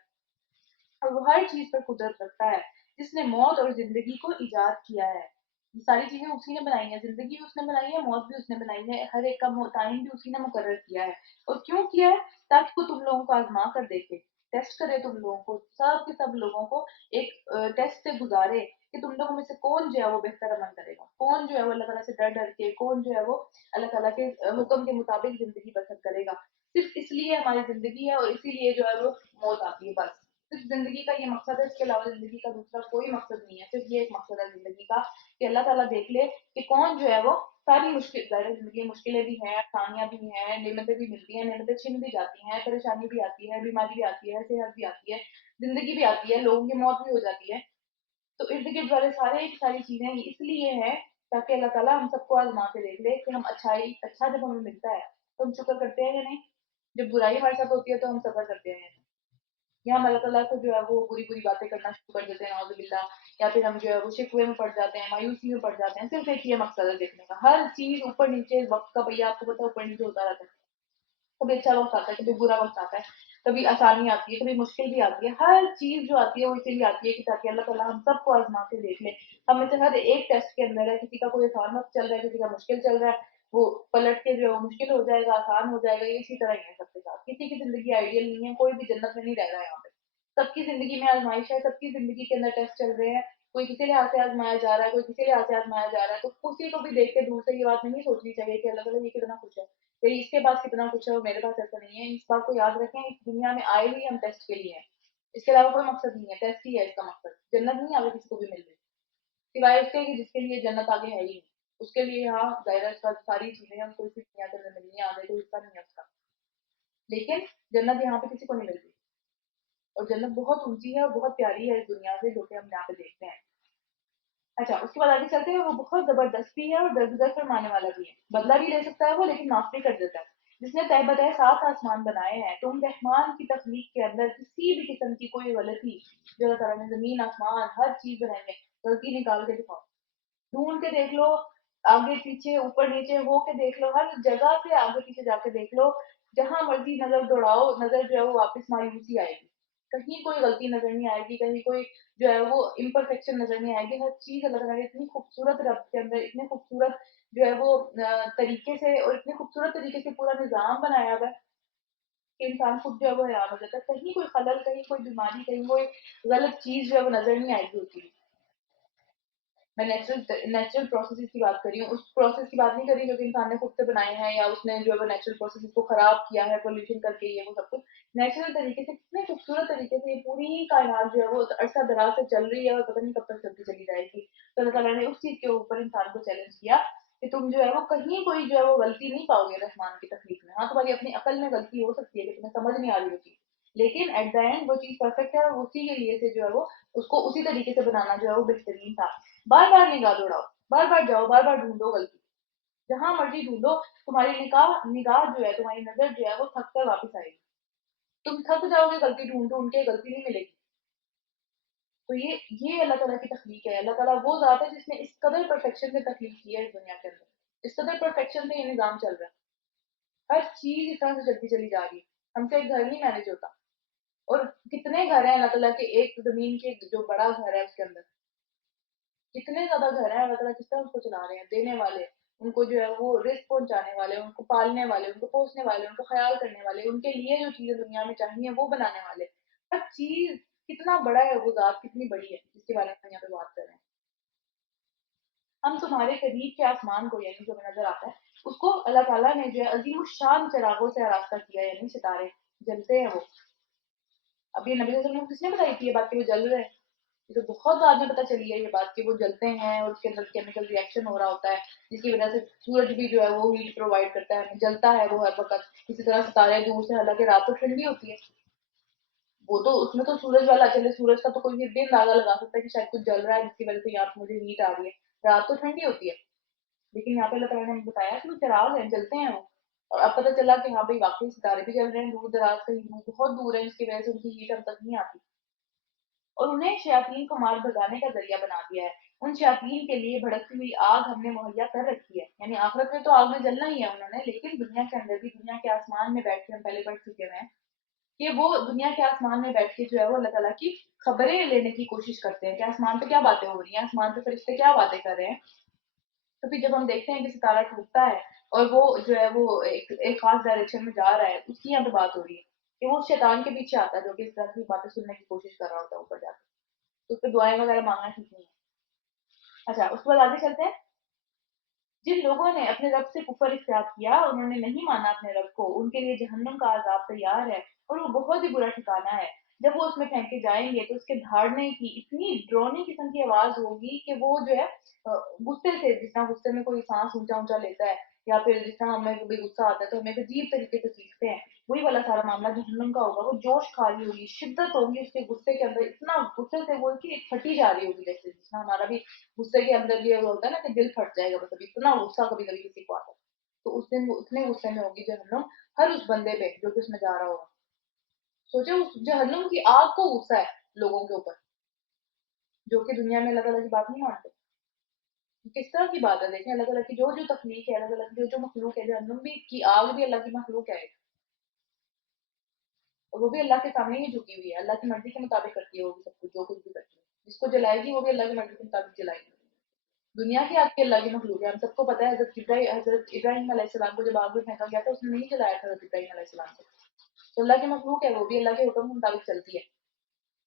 اور وہ ہر چیز پر قدرت رکھتا ہے، جس نے موت اور زندگی کو ایجاد کیا ہے، یہ ساری چیزیں اسی نے بنائی ہیں، زندگی بھی اس نے بنائی ہے، موت بھی اس نے بنائی ہے، ہر ایک کا ٹائم بھی اسی نے مقرر کیا ہے، اور کیوں کیا ہے؟ تاکہ وہ تم لوگوں کو آزما کر دیکھے، ٹیسٹ کرے تم لوگوں کو، سب کے سب لوگوں کو ایک ٹیسٹ سے گزارے کہ تم لوگوں میں سے کون جو ہے وہ بہتر عمل کرے گا، کون جو ہے وہ اللہ تعالیٰ سے ڈر ڈر کے، کون جو ہے وہ اللہ تعالیٰ کے حکم کے مطابق زندگی بسر کرے گا. صرف اس لیے ہماری زندگی ہے اور اسی لیے جو ہے وہ موت آتی ہے. بس صرف زندگی کا یہ مقصد ہے، اس کے علاوہ زندگی کا دوسرا کوئی مقصد نہیں ہے. صرف یہ ایک مقصد ہے زندگی کا کہ اللہ تعالیٰ دیکھ لے کہ کون جو ہے وہ ساری زندگی مشکلیں بھی ہیں، آسانیاں بھی ہیں، نعمتیں بھی ملتی ہیں، نعمتیں چھن بھی جاتی ہیں، پریشانی بھی آتی ہے، بیماری بھی آتی ہے، صحت بھی آتی ہے، زندگی بھی آتی ہے، لوگوں کی موت بھی ہو جاتی ہے. تو ارد گرد والے ساری چیزیں اس لیے ہیں تاکہ اللہ تعالیٰ ہم سب کو آزما کے دیکھ لے کہ ہم اچھا جب ہمیں ملتا ہے تو ہم شکر کرتے ہیں یا نہیں، جب برائی ہمارے ساتھ ہوتی ہے تو ہم صبر کرتے ہیں. یا ہم اللہ تعالیٰ کو جو ہے وہ بری بری باتیں کرنا شروع کر دیتے ہیں نعوذ باللہ، یا پھر ہم جو ہے وہ شکوے میں پڑ جاتے ہیں، مایوسی میں پڑ جاتے ہیں. صرف ایک یہ مقصد ہے دیکھنے کا، ہر چیز اوپر نیچے وقت کا بھیا آپ کو پتا اوپر نیچے ہوتا رہتا ہے. کبھی اچھا وقت آتا ہے، کبھی برا وقت آتا ہے، کبھی آسانی آتی ہے، کبھی مشکل بھی آتی ہے. ہر چیز جو آتی ہے وہ اسی لیے آتی ہے کہ تاکہ اللہ تعالیٰ ہم سب کو آزما کے دیکھ لے. ہم میں سے ہر ایک ٹیسٹ کے اندر ہے، کسی کا کوئی آسان وقت چل رہا ہے، کسی کا مشکل چل رہا ہے، وہ پلٹ کے جو ہے وہ مشکل ہو جائے گا، آسان ہو جائے گا. یہ اسی طرح ہی ہے سب کے ساتھ. کسی کی زندگی آئیڈیل نہیں ہے، کوئی بھی جنت میں نہیں رہ رہا ہے یہاں پہ. سب کی زندگی میں آزمائش ہے، سب کی زندگی کے اندر ٹیسٹ چل رہے ہیں. کوئی کسی لحاظ سے آزمایا جا رہا ہے، کوئی کسی لحاظ سے آزمایا جا رہا ہے. تو کسی کو بھی دیکھ کے دور سے یہ بات نہیں سوچنی چاہیے کہ اللہ تعالیٰ یہ کتنا خوش ہے، کہ اس کے پاس کتنا کچھ ہے اور میرے پاس ایسا نہیں ہے. اس بات کو یاد رکھیں، اس دنیا میں آئے ہی ہم ٹیسٹ کے لیے ہیں. اس کے علاوہ کوئی مقصد نہیں ہے، ٹیسٹ ہی ہے اس کا مقصد. جنت نہیں آگے کسی کو بھی مل رہی، سوائے اس کے کہ جس کے لیے جنت آگے ہے ہی نہیں. اس کے لیے یہاں ظاہر ساری چیزیں ہم کوئی سی دنیا کے اندر ملنی ہے، آگے کوئی حصہ نہیں ہے اس کا. لیکن جنت یہاں پہ کسی کو نہیں ملتی، اور جنت بہت اونچی ہے اور بہت پیاری ہے اس دنیا سے جو کہ ہم یہاں پہ دیکھتے ہیں. اچھا، اس کے بعد آگے چلتے ہیں. وہ بہت زبردست بھی ہے اور درگزر فرمانے والا بھی ہے. بدلہ بھی لے سکتا ہے وہ، لیکن معاف بھی کر دیتا ہے. جس نے طے بتائے 7 آسمان بنائے ہیں، تم رحمان کی تخلیق کے اندر کسی بھی قسم کی کوئی غلطی، جو اللہ تعالیٰ نے زمین آسمان ہر چیز بنائی ہے، غلطی نکال کے دکھاؤ. ڈھونڈ کے دیکھ لو، آگے پیچھے اوپر نیچے ہو کے دیکھ لو، ہر جگہ سے آگے پیچھے جا کے دیکھ لو. جہاں مرضی نظر دوڑاؤ، نظر جو ہے وہ واپس مایوسی آئے گی. کہیں کوئی غلطی نظر نہیں آئے گی، کہیں کوئی جو ہے وہ امپرفیکشن نظر نہیں آئے گی. ہر چیز اللہ تعالیٰ نے اتنی خوبصورت رب کے اندر اتنے خوبصورت جو ہے وہ طریقے سے اور اتنے خوبصورت طریقے سے پورا نظام بنایا ہوا ہے کہ انسان خود جو ہے وہ حیران ہو جاتا ہے. کہیں کوئی خلل، کہیں کوئی بیماری، کہیں کوئی غلط چیز جو ہے وہ نظر نہیں آئے گی ہوتی. میں نیچرل پروسیسز کی بات کر رہی ہوں، اس پروسیس کی بات نہیں کر رہی جو کہ انسان نے خود سے بنائے ہیں، یا اس نے جو ہے وہ نیچرل پروسیسز کو خراب کیا ہے پولوشن کر کے. یہ وہ سب کچھ نیچرل طریقے سے کتنے خوبصورت طریقے سے یہ پوری کائنات جو ہے وہ عرصہ دراز سے چل رہی ہے اور پتہ نہیں کب تک چلتی چلی جائے گی. تو اللہ تعالیٰ نے اس چیز کے اوپر انسان کو چیلنج کیا کہ تم جو ہے وہ کہیں کوئی جو ہے وہ غلطی نہیں پاؤ گے رحمان کی تخلیق میں. ہاں، تمہاری اپنی عقل میں غلطی ہو سکتی ہے کہ تمہیں سمجھ نہیں آ رہی ہوتی، لیکن ایٹ دا اینڈ وہ چیز پرفیکٹ ہے، اور اسی کے لیے سے جو ہے وہ اس کو اسی طریقے سے بنانا جو ہے وہ بہترین تھا. بار بار نگاہ دوڑاؤ، بار بار جاؤ، بار بار ڈھونڈو غلطی، جہاں مرضی ڈھونڈو. تمہاری نگاہ جو ہے، تمہاری نظر جو ہے وہ تھک کر واپس آئے گی. تم تھک جاؤ گے غلطی ڈھونڈ ڈھونڈ کے، غلطی نہیں ملے گی. تو یہ اللہ تعالیٰ کی تخلیق ہے. اللہ تعالیٰ وہ ذات ہے جس نے اس قدر پرفیکشن سے تخلیق کی ہے اس دنیا کے اندر. اس قدر پرفیکشن سے یہ نظام چل رہا ہے، ہر چیز اس طرح سے چلتی چلی جا رہی ہے. ہم سے ایک گھر نہیں مینج ہوتا، اور کتنے گھر ہیں اللہ تعالیٰ کے. ایک زمین کے جو بڑا گھر ہے اس کے اندر کتنے زیادہ گھر ہیں. اللہ تعالیٰ کس طرح اس کو چلا رہے ہیں، دینے والے، ان کو جو ہے وہ رزق پہنچانے والے، ان کو پالنے والے، ان کو پوسنے والے، ان کو خیال کرنے والے، ان کے لیے جو چیزیں دنیا میں چاہیے وہ بنانے والے. ہر چیز کتنا بڑا ہے وہ ذات، کتنی بڑی ہے جس کے بارے میں ہم یہاں پہ بات کر رہے ہیں. ہم تمہارے قریب کے آسمان کو، یعنی جو ہمیں نظر آتا ہے اس کو اللہ تعالیٰ نے جو ہے عظیم الشان چراغوں سے آراستہ کیا، یعنی ستارے جلتے ہیں وہ. اب یہ نبی صلی اللہ علیہ وسلم کو کس نے بتائی تھی یہ بات کہ وہ جل رہے ہیں؟ یہ تو بہت بعد میں پتہ چلی ہے یہ بات کہ وہ جلتے ہیں اور اس کے اندر کیمیکل ری ایکشن ہو رہا ہوتا ہے، جس کی وجہ سے سورج بھی جو ہے وہ ہیٹ پرووائڈ کرتا ہے، جلتا ہے وہ ہر وقت. اسی طرح ستارے دور سے، حالانکہ رات تو ٹھنڈی ہوتی ہے، وہ تو اس میں تو سورج والا چلے، سورج کا تو کوئی بھی اندازہ لگا سکتا ہے کہ شاید کچھ جل رہا ہے جس کی وجہ سے یہاں پہ مجھے ہیٹ آ رہی ہے. رات تو ٹھنڈی ہوتی ہے، لیکن یہاں پہ اللہ تعالیٰ نے ہمیں بتایا کہ وہ چراغ ہیں، جلتے ہیں وہ. اور اب پتہ چلا کہ ہاں بھائی واقعی ستارے بھی جل رہے ہیں دور دراز، کہیں بہت دور ہے، جس کی وجہ سے ان کی ہیٹ ہم تک نہیں آتی. اور انہیں شیاطین کو مار بھگانے کا ذریعہ بنا دیا ہے. ان شیاطین کے لیے بھڑکتی ہوئی آگ ہم نے مہیا کر رکھی ہے. یعنی آخرت میں تو آگ میں جلنا ہی ہے انہوں نے، لیکن دنیا کے اندر بھی، دنیا کے آسمان میں بیٹھ کے، ہم پہلے پڑھ چکے ہیں کہ وہ دنیا کے آسمان میں بیٹھ کے جو ہے وہ اللہ تعالیٰ کی خبریں لینے کی کوشش کرتے ہیں کہ آسمان پہ کیا باتیں ہو رہی ہیں، آسمان پہ فرشتے کیا باتیں کر رہے ہیں. تو پھر جب ہم دیکھتے ہیں کہ ستارہ ٹوٹتا ہے اور وہ جو ہے وہ ایک خاص ڈائریکشن میں جا رہا ہے، اس کی یہاں پہ بات ہو رہی ہے. کہ وہ شیطان کے پیچھے آتا ہے جو کہ اس طرح کی باتیں سننے کی کوشش کر رہا ہوتا ہے اوپر جا کے. تو اس پہ دعائیں وغیرہ مانگنا ٹھیک نہیں ہے. اچھا اس کے بعد آگے چلتے ہیں. جن لوگوں نے اپنے رب سے کفر اختیار کیا، انہوں نے نہیں مانا اپنے رب کو، ان کے لیے جہنم کا عذاب تیار ہے اور وہ بہت ہی برا ٹھکانہ ہے. جب وہ اس میں پھینکے جائیں گے تو اس کے دھاڑنے کی اتنی ڈرونی قسم کی آواز ہوگی کہ وہ جو ہے غصے سے، جس طرح غصے میں کوئی سانس اونچا اونچا لیتا ہے یا پھر جس طرح ہمیں کبھی غصہ آتا ہے تو ہمیں ایک عجیب طریقے سے سیکھتے ہیں، وہی والا سارا معاملہ جہنم کا ہوگا. وہ جوش کھاری ہوگی، شدت ہوگی اس کے غصے کے اندر، اتنا غصے سے وہ کہ پھٹی جا رہی ہوگی، جیسے جس طرح ہمارا بھی غصے کے اندر یہ ہوتا ہے نا کہ دل پھٹ جائے گا، مطلب اتنا غصہ کبھی کبھی کسی کو آتا ہے. تو اس دن وہ اتنے غصے میں ہوگی جہنم ہر اس بندے پہ جو کہ اس میں جا رہا ہوگا. سوچے اس جہنم کی آگ کو غصہ ہے لوگوں کے اوپر جو کہ دنیا میں اللہ تعالیٰ کی بات نہیں مانتے. کس طرح کی بات ہے؟ دیکھیں اللہ تعالیٰ کی جو جو تخلیق ہے، اللہ تعالیٰ کی جو جو مخلوق ہے، جہنم بھی کی آگ بھی اللہ کی مخلوق ہے اور وہ بھی اللہ کے سامنے ہی جھکی ہوئی ہے، اللہ کی مرضی کے مطابق کرتی ہے وہ بھی سب کچھ جو کچھ بھی کرتی ہے. جس کو جلائے گی وہ بھی اللہ کی مرضی کے مطابق جلائے گی. دنیا کی آگ کی اللہ کی مخلوق ہے. ہم سب کو پتا ہے حضرت ابراہیم علیہ السلام کو جب آگ میں پھینکا گیا تھا اس نے نہیں جلایا تھا حضرت ابراہیم علیہ السلام کو. تو اللہ کی مخلوق ہے، وہ بھی اللہ کے حکم کے مطابق چلتی ہے.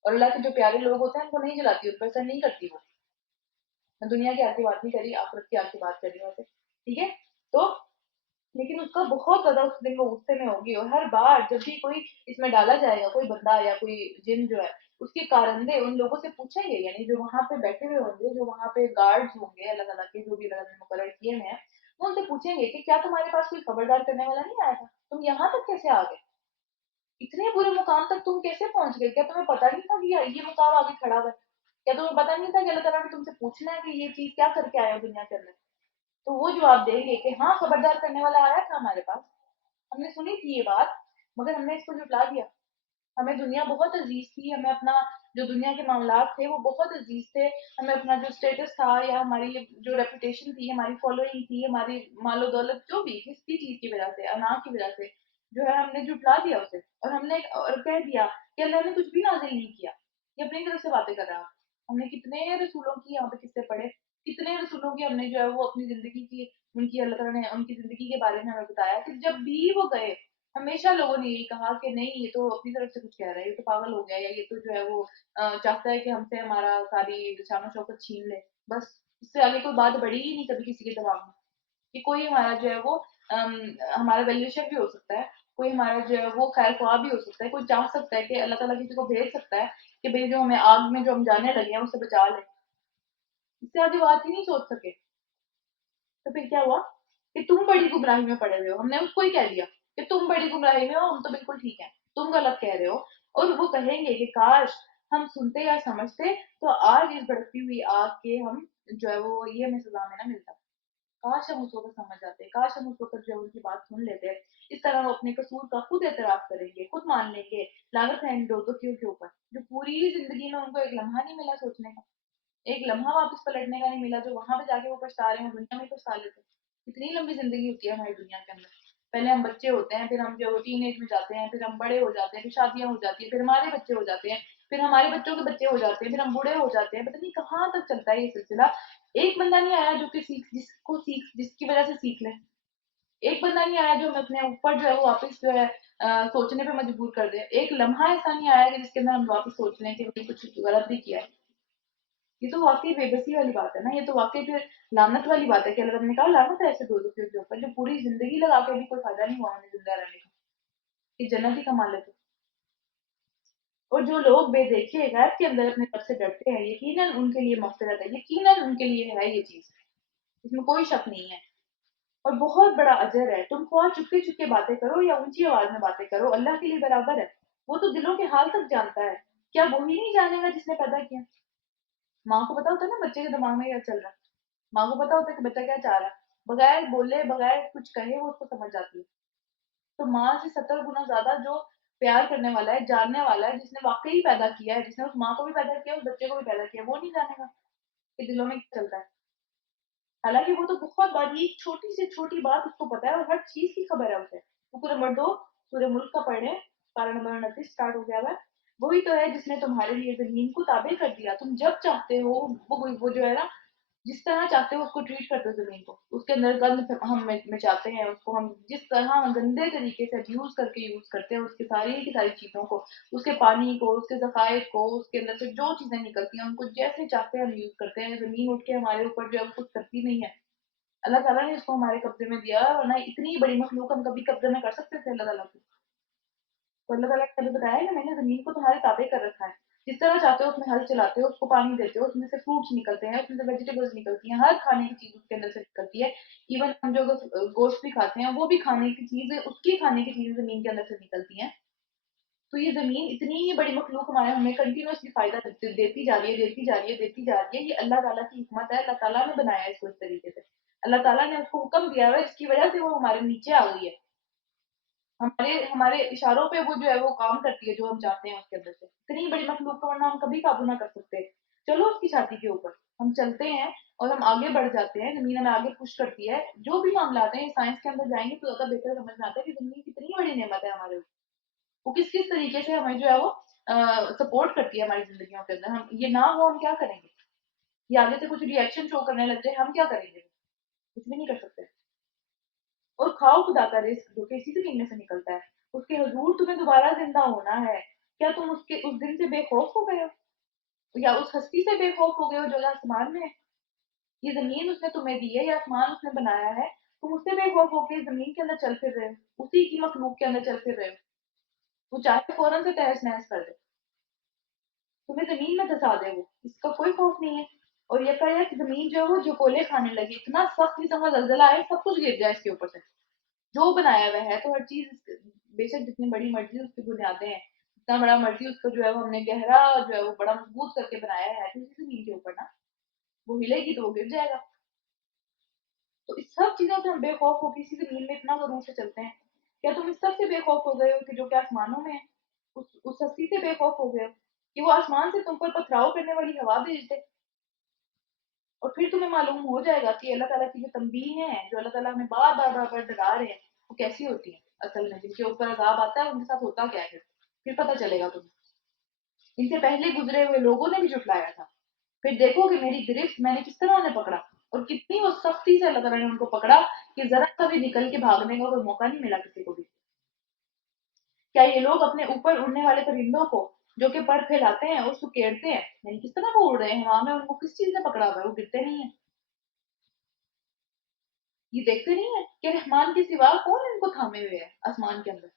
اور اللہ کے جو پیارے لوگ ہوتے ہیں ان کو نہیں جلاتی، ان پر اثر نہیں کرتی وہ. میں دنیا کی آگ کی بات نہیں کر رہی، آخرت کی آگ کی بات کر رہی ہوں ویسے. ٹھیک ہے. تو لیکن اس کا بہت زیادہ اس دن وہ غصے میں ہوگی اور ہر بار جب بھی کوئی اس میں ڈالا جائے گا، کوئی بندہ یا کوئی جن جو ہے، اس کے کارندے ان لوگوں سے پوچھیں گے، یعنی جو وہاں پہ بیٹھے ہوئے ہوں گے، جو وہاں پہ گارڈز ہوں گے اللہ تعالیٰ کے جو بھی اللہ تعالیٰ نے مقرر کیے ہوئے ہیں، وہ ان سے پوچھیں گے کہ کیا تمہارے پاس کوئی خبردار کرنے والا نہیں آیا تھا؟ تم یہاں تک کیسے آ گئے؟ اتنے برے مقام تک تم کیسے پہنچ گئے؟ کیا تمہیں پتا نہیں تھا کہ یہ مقام آگے کھڑا ہوا ہے؟ کیا تمہیں پتا نہیں تھا کہ اللہ تعالیٰ نے تم سے پوچھنا ہے کہ یہ چیز کیا کر کے آئے ہو دنیا کے اندر؟ تو وہ جواب دیں گے کہ ہاں خبردار کرنے والا آیا تھا ہمارے پاس، ہم نے سنی تھی یہ بات، مگر ہم نے اس کو جھٹلا دیا. ہمیں دنیا بہت عزیز تھی، ہمیں اپنا جو دنیا کے معاملات تھے وہ بہت عزیز تھے، ہمیں اپنا جو اسٹیٹس تھا یا ہماری جو ریپوٹیشن تھی، ہماری فالوئنگ تھی، ہماری مال و دولت، جو بھی کسی بھی چیز کی وجہ سے، انا کی وجہ سے جو ہے ہم نے جھٹلا دیا اسے. اور ہم نے اور کہہ دیا کہ اللہ نے کچھ بھی نازل نہیں کیا، یہ اپنی طرف سے باتیں کر رہا. ہم نے کتنے رسولوں کی یہاں پہ قصے پڑھے، کتنے رسولوں کی ہم نے جو ہے وہ اپنی زندگی کی، ان کی اللہ تعالیٰ نے ان کی زندگی کے بارے میں ہمیں بتایا کہ جب بھی وہ گئے ہمیشہ لوگوں نے یہی کہا کہ نہیں یہ تو اپنی طرف سے کچھ کہہ رہا ہے، یہ تو پاگل ہو گیا، یا یہ تو جو ہے وہ چاہتا ہے کہ ہم سے ہمارا ساری شان و شوکت چھین لے. بس اس سے آگے کوئی بات بڑھی ہی نہیں کبھی کسی کے دماغ میں کہ کوئی ہمارا جو ہے وہ ہمارا ویلیوشن بھی ہو سکتا ہے، کوئی ہمارا جو ہے وہ خیر خواہ بھی ہو سکتا ہے، کوئی چاہ سکتا ہے کہ اللہ تعالیٰ کسی کو بھیج سکتا ہے کہ بھائی جو ہمیں آگ میں جو ہم جانے لگے ہیں اس سے بچا لیں. اس سے آگے بات ہی نہیں سوچ سکے. تو پھر کیا ہوا کہ تم بڑی گمراہی میں پڑے ہوئے ہو. ہم نے اس کو ہی کہہ دیا کہ تم بڑی گمراہی میں ہو، ہم تو بالکل ٹھیک ہے، تم غلط کہہ رہے ہو. اور وہ کہیں گے کہ کاش ہم سنتے یا سمجھتے تو آج اس بڑھتی ہوئی آگ کے ہم جو ہے وہ یہ ہمیں سزا میں نہ ملتا. کاش ہم اس وقت سمجھ جاتے، کاش ہم اس وقت جو ہے ان کی بات سن لیتے. اس طرح وہ اپنے قصور کا خود اعتراف کریں گے، خود مان لیں گے. لاگت ہے ان دو دوکیوں کے اوپر جو پوری زندگی میں ان کو ایک لمحہ نہیں ملا سوچنے کا، ایک لمحہ واپس پلٹنے کا نہیں ملا، جو وہاں پہ جا کے وہ پچھتا رہے ہیں دنیا میں پچھتا لیتے. کتنی لمبی زندگی ہوتی ہے ہماری دنیا کے اندر. پہلے ہم بچے ہوتے ہیں، پھر ہم جو ٹین ایج میں جاتے ہیں، پھر ہم بڑے ہو جاتے ہیں، پھر شادیاں ہو جاتی ہیں، پھر ہمارے بچے ہو جاتے ہیں، پھر ہمارے بچوں کے بچے ہو جاتے ہیں، پھر ہم بوڑھے ہو جاتے ہیں. پتہ نہیں کہاں تک چلتا ہے یہ سلسلہ. ایک بندہ نہیں آیا جو کہ جس کی وجہ سے سیکھ لے. ایک بندہ نہیں آیا جو ہمیں اپنے اوپر جو ہے وہ واپس جو ہے سوچنے پہ مجبور کر دے. ایک لمحہ ایسا نہیں آیا کہ جس کے اندر ہم واپس سوچ لیں کہ ہم نے کچھ غلط بھی کیا ہے. یہ تو واقعی بے بسی والی بات ہے نا، یہ تو واقعی پھر لعنت والی بات ہے کہ اللہ تعالیٰ نے کہا لعنت ہے ایسے دو کے اوپر جو پوری زندگی لگا کے بھی کوئی فائدہ نہیں ہوا انہیں زندہ رہنے کا، کہ جنت ہی کما لیتے. اور جو لوگ بے دیکھے غیب کے اندر اپنے رب سے ڈرتے ہیں یقیناً ان کے لیے مغفرت ہے، یقیناً ان کے لیے ہے یہ چیز، اس میں کوئی شک نہیں ہے. اور بہت بڑا اجر ہے. تم خواہ چپکے چپکے باتیں کرو یا اونچی آواز میں باتیں کرو، اللہ کے لیے برابر ہے. وہ تو دلوں کے حال تک جانتا ہے. کیا وہی نہیں جانے گا جس نے پیدا کیا؟ ماں کو پتا ہوتا ہے نا بچے کے دماغ میں کیا چل رہا ہے، ماں کو پتا ہوتا ہے کہ بچہ کیا چاہ رہا ہے، بغیر بولے بغیر کچھ کہے وہ اس کو سمجھ جاتی ہے. تو ماں سے 70 گنا زیادہ جو پیار کرنے والا ہے، جاننے والا ہے، جس نے واقعی پیدا کیا ہے، جس نے اس ماں کو بھی پیدا کیا اس بچے کو بھی پیدا کیا، وہ نہیں جانے گا کہ دلوں میں کیا چلتا ہے. حالانکہ وہ تو بہت بڑی ایک چھوٹی سے چھوٹی بات اس کو پتا ہے اور ہر چیز کی خبر ہے اسے. حکم نمبر 2 سورہ ملک کا پڑھیں، پارہ نمبر 29 اسٹارٹ ہو گیا ہے. وہی تو ہے جس نے تمہارے لیے زمین کو تابع کر دیا، تم جب چاہتے ہو وہ جو ہے نا جس طرح چاہتے ہو اس کو ٹریٹ کرتے ہو زمین کو. اس کے اندر گند ہم مچاتے ہیں, اس کو ہم جس طرح گندے طریقے سے ابیوز کر کے یوز کرتے ہیں اس کی ساری چیزوں کو, اس کے پانی کو, اس کے ذخائر کو, اس کے اندر سے جو چیزیں نکلتی ہیں ان کو جیسے چاہتے ہیں ہم یوز کرتے ہیں. زمین اٹھ کے ہمارے اوپر جو ہے کچھ کرتی نہیں ہے. اللہ تعالیٰ نے اس کو ہمارے قبضے میں دیا, ورنہ اتنی بڑی مخلوق ہم کبھی قبضے میں کر سکتے تھے اللہ تعالیٰ کو؟ تو اللہ تعالیٰ نے کبھی بتایا کہ میں نے زمین کو تمہارے تابع کر رکھا ہے, جس طرح چاہتے ہو اس میں ہل چلاتے ہو, اس کو پانی دیتے ہو, اس میں سے فروٹس نکلتے ہیں, اس میں سے ویجیٹیبلس نکلتی ہیں, ہر کھانے کی چیز اس کے اندر سے نکلتی ہے. ایون ہم جو گوشت بھی کھاتے ہیں وہ بھی کھانے کی چیز, اس کی کھانے کی چیزیں زمین کے اندر سے نکلتی ہیں. تو یہ زمین اتنی بڑی مخلوق ہمارے ہمیں کنٹینیوسلی فائدہ دیتی جا رہی ہے, دیتی جا رہی ہے, دیتی جا رہی ہے. یہ اللہ تعالیٰ کی حکمت ہے, اللہ تعالیٰ نے بنایا ہے اس کو اس طریقے سے. اللہ تعالیٰ نے اس کو حکم دیا ہے, اس کی وجہ سے وہ ہمارے نیچے آ گئی ہے. ہمارے اشاروں پہ وہ جو ہے وہ کام کرتی ہے جو ہم چاہتے ہیں اس کے اندر سے. اتنی بڑی مخلوق کو ورنہ ہم کبھی قابو نہ کر سکتے. چلو اس کی چھاتی کے اوپر ہم چلتے ہیں اور ہم آگے بڑھ جاتے ہیں, زمین ہمیں آگے پش کرتی ہے. جو بھی معاملات ہیں سائنس کے اندر جائیں گے تو زیادہ بہتر سمجھ میں آتا ہے کہ زمین کتنی بڑی نعمت ہے ہمارے اوپر. وہ کس طریقے سے ہمیں جو ہے وہ سپورٹ کرتی ہے ہماری زندگیوں کے اندر. ہم یہ نہ ہو ہم کیا کریں گے؟ یہ آگے سے کچھ ریئیکشن شو کرنے لگ جائے ہم کیا کریں گے؟ کچھ بھی نہیں کر سکتے. اور کھاؤ خدا کا رزق جو کہ اسی زمین میں سے نکلتا ہے. اس کے حضور تمہیں دوبارہ زندہ ہونا ہے, کیا تم اس دن سے بے خوف ہو گئے ہو, یا اس ہستی سے بے خوف ہو گئے ہو جو آسمان میں ہے؟ یہ زمین اس نے تمہیں دی ہے, یہ آسمان اس نے بنایا ہے, تم اس سے بے خوف ہو کے زمین کے اندر چل پھر رہے ہو, اسی کی مخلوق کے اندر چل پھر رہے ہو. وہ چاہے فوراً سے تہس نہس کر دے, تمہیں زمین میں دھسا دے, وہ اس کا کوئی خوف نہیں ہے. اور یہ کہا کہ زمین جو ہے وہ جھکولے کھانے لگی, اتنا سخت قسم کا زلزلہ آئے سب کچھ گر جائے اس کے اوپر سے. جو بنایا ہوا ہے تو ہر چیز بے شک جتنی بڑی مرضی اس کی بنیادیں ہیں, جتنا بڑا مرضی اس کو جو ہے وہ ہم نے گہرا جو ہے وہ بڑا مضبوط کر کے بنایا ہے تو اسی زمین کے اوپر نا وہ ہلے گی تو وہ گر جائے گا. تو اس سب چیزوں سے ہم بے خوف ہو کے اسی زمین میں اتنا ضرور سے چلتے ہیں. کیا تم اس سب سے بے خوف ہو گئے ہو کہ جو کہ آسمانوں میں ہے, اس ہستی سے بے خوف ہو گئے ہو کہ وہ آسمان سے تم پر پتھراؤ کرنے والی ہوا بھیج دے. اور پھر تمہیں معلوم ہو جائے گا کہ اللہ تعالیٰ کی جو تنبیہ ہیں, جو اللہ تعالیٰ ہمیں بار بار بار بار ڈرا رہے ہیں, وہ کیسی ہوتی ہیں اصل میں. جن کے اوپر عذاب آتا ہے ان کے ساتھ ہوتا کیا ہے پھر پتہ چلے گا تمہیں. ان سے پہلے گزرے ہوئے لوگوں نے بھی جھٹلایا تھا, پھر دیکھو کہ میری گرفت میں نے کس طرح انہیں پکڑا, اور کتنی وہ سختی سے اللہ تعالیٰ نے ان کو پکڑا کہ ذرا سا بھی نکل کے بھاگنے کا کوئی موقع نہیں ملا کسی کو بھی. کیا یہ لوگ اپنے اوپر اڑنے والے پرندوں کو جو کہ پر پھیلاتے ہیں اس کو کیڑتے ہیں, یعنی کس طرح وہ اڑ رہے ہیں ہوا میں, ان کو کس چیز نے پکڑا ہوا ہے, وہ گرتے نہیں ہیں. یہ دیکھتے نہیں ہیں کہ رحمان کے سوا کون ان کو تھامے ہوئے ہے آسمان کے اندر.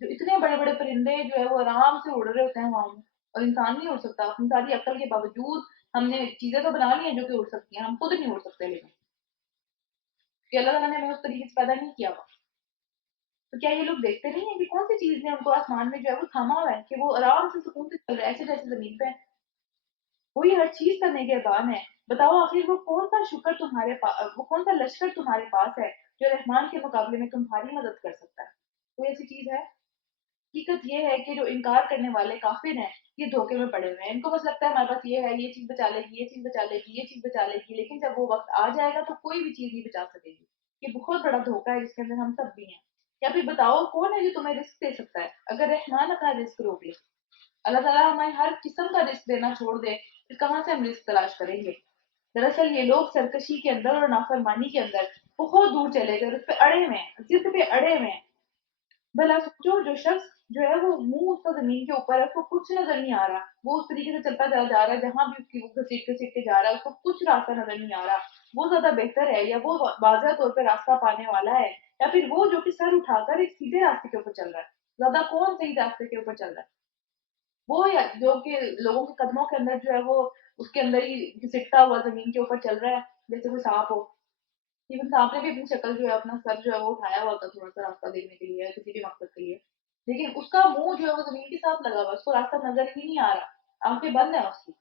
جو اتنے بڑے بڑے پرندے جو ہے وہ آرام سے اڑ رہے ہوتے ہیں وہاں میں, اور انسان نہیں اڑ سکتا. اپنی ساری عقل کے باوجود ہم نے چیزیں تو بنا لی ہیں جو کہ اڑ سکتی ہیں, ہم خود نہیں اڑ سکتے, لیکن کہ اللہ تعالیٰ نے ہمیں اس طریقے سے پیدا نہیں کیا ہوا. تو کیا یہ لوگ دیکھتے نہیں ہیں کہ کون سی چیز نے ان کو آسمان میں جو ہے وہ تھاما ہوا ہے کہ وہ آرام سے سکون سے چل رہے ہیں ایسے جیسے زمین پہ. وہی ہر چیز کا نگہبان ہے. بتاؤ آخر وہ کون سا شکر تمہارے پاس, وہ کون سا لشکر تمہارے پاس ہے جو رحمان کے مقابلے میں تمہاری مدد کر سکتا ہے؟ کوئی ایسی چیز ہے؟ حقیقت یہ ہے کہ جو انکار کرنے والے کافر ہیں یہ دھوکے میں پڑے ہوئے ہیں. ان کو بس لگتا ہے ہمارے پاس یہ ہے, یہ چیز بچا لے گی, یہ چیز بچا لے گی, یہ چیز بچا لے گی, لیکن جب وہ وقت آ جائے گا تو کوئی بھی چیز نہیں بچا سکے گی. یہ بہت بڑا دھوکا ہے جس کے اندر ہم سب بھی ہیں. یا پھر بتاؤ کون ہے جو تمہیں رزق دے سکتا ہے اگر رحمان اپنا رزق روک لے؟ اللہ تعالیٰ ہمیں ہر قسم کا رزق دینا چھوڑ دے پھر کہاں سے ہم رزق تلاش کریں گے؟ دراصل یہ لوگ سرکشی کے اندر اور نافرمانی کے اندر بہت دور چلے گئے, اس پہ اڑے ہوئے ہیں, ضد پہ اڑے ہوئے ہیں. بھلا سوچو جو شخص جو ہے وہ منہ اس کا زمین کے اوپر ہے, اس کو کچھ نظر نہیں آ رہا, وہ اس طریقے سے چلتا چلا جا رہا ہے جہاں بھی اس کی وہ گھسیٹ گھسیٹ کے جا رہا ہے, اس کو کچھ راستہ نظر نہیں آ رہا, وہ زیادہ بہتر ہے, یا وہ واضح طور پہ راستہ پانے والا ہے, یا پھر وہ جو کہ سر اٹھا کر ایک سیدھے راستے کے اوپر چل رہا ہے؟ زیادہ کون صحیح راستے کے اوپر چل رہا ہے؟ وہ یا جو کہ لوگوں کے قدموں کے اندر جو ہے وہ اس کے اندر ہی گھسٹتا ہوا زمین کے اوپر چل رہا ہے جیسے کوئی سانپ ہو. ایون سانپ نے بھی اپنی شکل جو ہے اپنا سر جو ہے وہ اٹھایا ہوا ہوتا ہے تھوڑا سا راستہ دیکھنے کے لیے کسی بھی مقصد کے لیے, لیکن اس کا منہ جو ہے وہ زمین کے ساتھ لگا ہوا ہے, اس کو راستہ نظر ہی نہیں آ رہا, آنکھیں بند ہیں اس کی.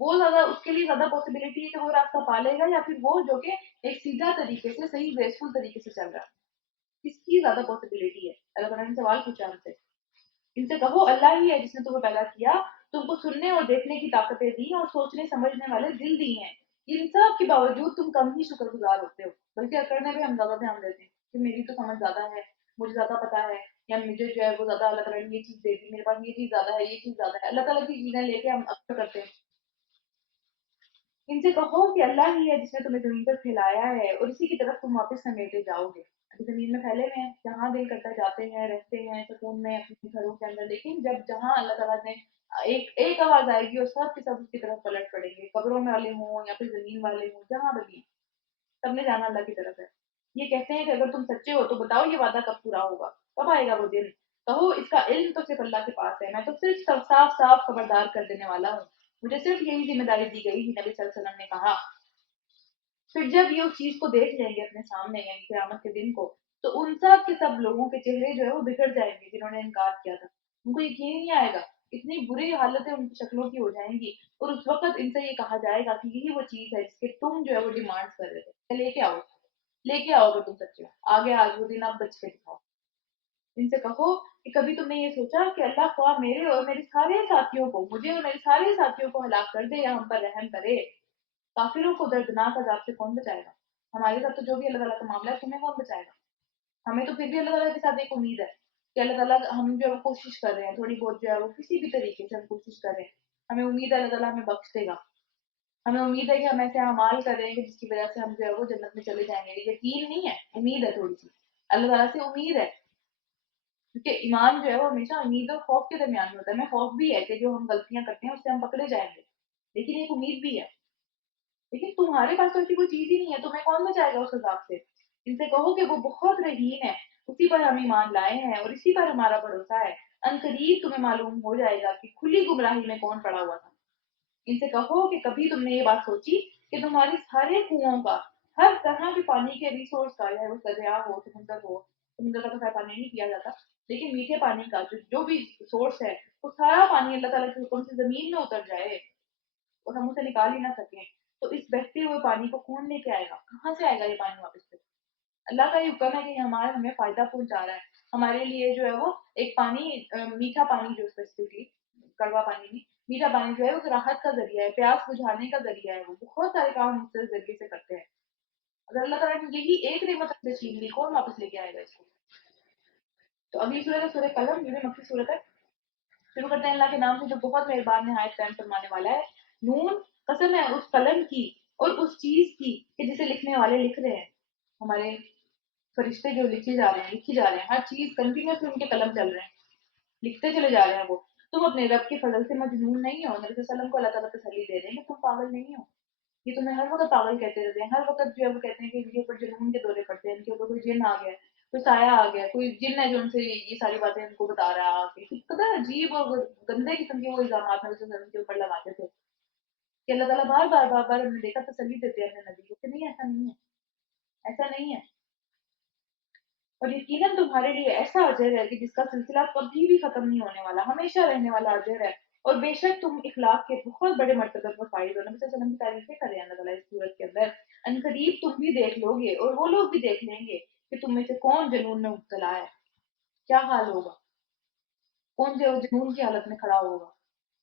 وہ زیادہ اس کے لیے زیادہ پاسبلٹی ہے کہ وہ راستہ پالے گا, یا پھر وہ جو کہ ایک سیدھا طریقے سے صحیح گریسفل طریقے سے چل رہا ہے, کس کی زیادہ پاسبلٹی ہے؟ اللہ تعالیٰ نے سوال پوچھا ہم سے. ان سے کہو اللہ ہی ہے جس نے تمہیں پیدا کیا, تم کو سننے اور دیکھنے کی طاقتیں دی اور سوچنے سمجھنے والے دل دی ہیں. ان سب کے باوجود تم کم ہی شکر گزار ہوتے ہو, بلکہ کرنے میں ہم زیادہ دھیان دیتے ہیں کہ میری تو سمجھ زیادہ ہے, مجھے زیادہ پتا ہے, یا مجھے جو ہے وہ زیادہ اللہ تعالیٰ نے یہ چیز دے دی, میرے پاس یہ چیز زیادہ ہے, یہ چیز زیادہ ہے. اللہ تعالیٰ کی چیزیں لے کے ہم اکثر کرتے ہیں. ان سے کہو کہ اللہ ہی ہے جس نے تمہیں زمین پر پھیلایا ہے اور اسی کی طرف تم واپس سمیٹے جاؤ گے. ابھی زمین میں پھیلے ہوئے ہیں، جہاں دل کرتا جاتے ہیں، رہتے ہیں سکون میں اپنے گھروں کے اندر، لیکن جب جہاں اللہ تعالیٰ نے ایک آواز آئے گی اور سب کے سب اس کی طرف پلٹ پڑیں گے، قبروں میں والے ہوں یا پھر زمین والے ہوں، جہاں بھی، سب نے جانا اللہ کی طرف ہے. یہ کہتے ہیں کہ اگر تم سچے ہو تو بتاؤ یہ وعدہ کب پورا ہوگا، کب آئے گا وہ دن. کہو اس کا علم تو صرف اللہ کے پاس ہے، میں تو صرف صاف صاف خبردار کر دینے والا ہوں، مجھے صرف یہی ذمہ داری دی گئی تھی. نبی صلی اللہ علیہ وسلم نے کہا. پھر جب یہ اس چیز کو دیکھ لیں گے اپنے سامنے یعنی قیامت کے دن کو، تو ان سب کے سب لوگوں کے چہرے جو ہے وہ بگڑ جائیں گے جنہوں نے انکار کیا تھا. ان کو یقین ہی نہیں آئے گا، اتنی بری حالتیں ان کی شکلوں کی ہو جائیں گی. اور اس وقت ان سے یہ کہا جائے گا کہ یہی وہ چیز ہے جس کے تم جو ہے وہ ڈیمانڈ کر رہے تھے، لے کے آؤ، لے کے آؤ. اگر تم سچے ہو آگے آج وہ دن آپ بچ کے دکھاؤ. ان سے کہو کہ کبھی تم نے یہ سوچا کہ اللہ خواہ میرے اور میرے سارے ساتھیوں کو، مجھے اور میرے سارے ساتھیوں کو ہلاک کر دے یا ہم پر رحم کرے. کافروں کو دردناک عذاب سے کون بچائے گا؟ ہمارے ساتھ تو جو بھی اللہ تعالیٰ کا معاملہ ہے تمہیں کون بچائے گا؟ ہمیں تو پھر بھی اللہ تعالیٰ کے ساتھ ایک امید ہے کہ اللہ تعالیٰ ہم جو ہے وہ کوشش کر رہے ہیں تھوڑی بہت جو ہے وہ کسی بھی طریقے سے ہم کوشش کر رہے ہیں. ہمیں امید ہے اللہ تعالیٰ ہمیں بخش دے گا. ہمیں امید ہے کہ ہم ایسے اعمال کر رہے ہیں کہ جس کی وجہ سے ہم جو ہے وہ جنت میں چلے جائیں گے. یقین نہیں ہے، امید ہے تھوڑی سی. اللہ تعالیٰ سے امید ہے، کیونکہ ایمان جو ہے وہ ہمیشہ امید اور خوف کے درمیان میں ہوتا ہے. ہمیں خوف بھی ہے کہ جو ہم غلطیاں کرتے ہیں اس سے ہم پکڑے جائیں گے، لیکن ایک امید بھی ہے. لیکن تمہارے پاس تو ایسی کوئی چیز ہی نہیں ہے، تمہیں کون بچائے گا اس عذاب سے؟ ان سے کہو کہ وہ بہت رحیم ہے، اسی پر ہم ایمان لائے ہیں اور اسی پر ہمارا بھروسہ ہے. عنقریب تمہیں معلوم ہو جائے گا کہ کھلی گمراہی میں کون پڑا ہوا تھا. ان سے کہو کہ کبھی تم نے یہ بات سوچی کہ تمہارے سارے کنوؤں کا، ہر طرح کے پانی کے ریسورس کا، چاہے وہ دریا ہو، سمندر ہو، سمندر کا تو خیر پانی نہیں پیا جاتا، لیکن میٹھے پانی کا جو بھی سورس ہے، وہ سارا پانی اللہ تعالیٰ کے حکم سے زمین میں اتر جائے اور ہم اسے نکال ہی نہ سکیں، تو اس بہتے ہوئے پانی کو کون لے کے آئے گا؟ کہاں سے آئے گا یہ پانی واپس سے؟ اللہ کا یہ حکم ہے کہ ہمارا ہمیں فائدہ پہنچا رہا ہے. ہمارے لیے جو ہے وہ ایک پانی، میٹھا پانی جو اسپیسیفکلی، کڑوا پانی نہیں، میٹھا پانی جو ہے وہ راحت کا ذریعہ ہے، پیاس بجھانے کا ذریعہ ہے. وہ بہت سارے کام ہم اس ذریعے سے کرتے ہیں. اگر اللہ تعالیٰ نے یہی ایک نعمت ہم سے چھین لی، کون واپس لے کے آئے گا اس کو؟ تو اگلی صورت ہے سورہ قلم، یہ بھی مکی صورت ہے. شروع کرتے ہیں اللہ کے نام سے جو بہت مہربان نہایت رحم فرمانے والا ہے. نون، قسم ہے اس قلم کی اور اس چیز کی کہ جسے لکھنے والے لکھ رہے ہیں. ہمارے فرشتے جو لکھے جا رہے ہیں، لکھی جا رہے ہیں، ہر چیز کنٹینیوسلی ان کے قلم چل رہے ہیں، لکھتے چلے جا رہے ہیں. وہ تم اپنے رب کے فضل سے مجنون نہیں ہو. نبی صلی اللہ علیہ وسلم کو اللہ تعالیٰ تسلی دے رہے ہیں کہ تم پاگل نہیں ہو. یہ تمہیں ہر وقت پاگل کہتے رہتے ہیں، ہر وقت جو ہے وہ کہتے ہیں کہ ان کے اوپر جنون کے دورے پڑتے ہیں، ان کے اوپر کوئی جن آ گیا ہے، کوئی سایہ آ گیا، کوئی جن ہے جو ان سے یہ ساری باتیں ان کو بتا رہا ہے. کہ قدر عجیب اور گندے قسم کے وہ الزامات نبی صلی اللہ علیہ وسلم کے اوپر لگاتے تھے کہ اللہ تعالیٰ بار بار بار بار ہم نے دیکھا تسلی دیتے ہیں اپنے نبی کو کہ نہیں، ایسا نہیں ہے، ایسا نہیں ہے. اور یقیناً تمہارے لیے ایسا اجر ہے کہ جس کا سلسلہ کبھی بھی ختم نہیں ہونے والا، ہمیشہ رہنے والا اجر ہے. اور بے شک تم اخلاق کے بہت بڑے مرتبہ پر فائز ہو. نبی صلی اللہ علیہ وسلم کی تعریفیں کر رہے ہیں اللہ تعالیٰ اس صورت کے اندر. ان قریب تم بھی دیکھ لو گے اور وہ لوگ بھی دیکھ لیں گے کہ تم میں سے کون جنون میں مبتلا ہے. کیا حال ہوگا، کون جو جنون کی حالت میں کھڑا ہوگا.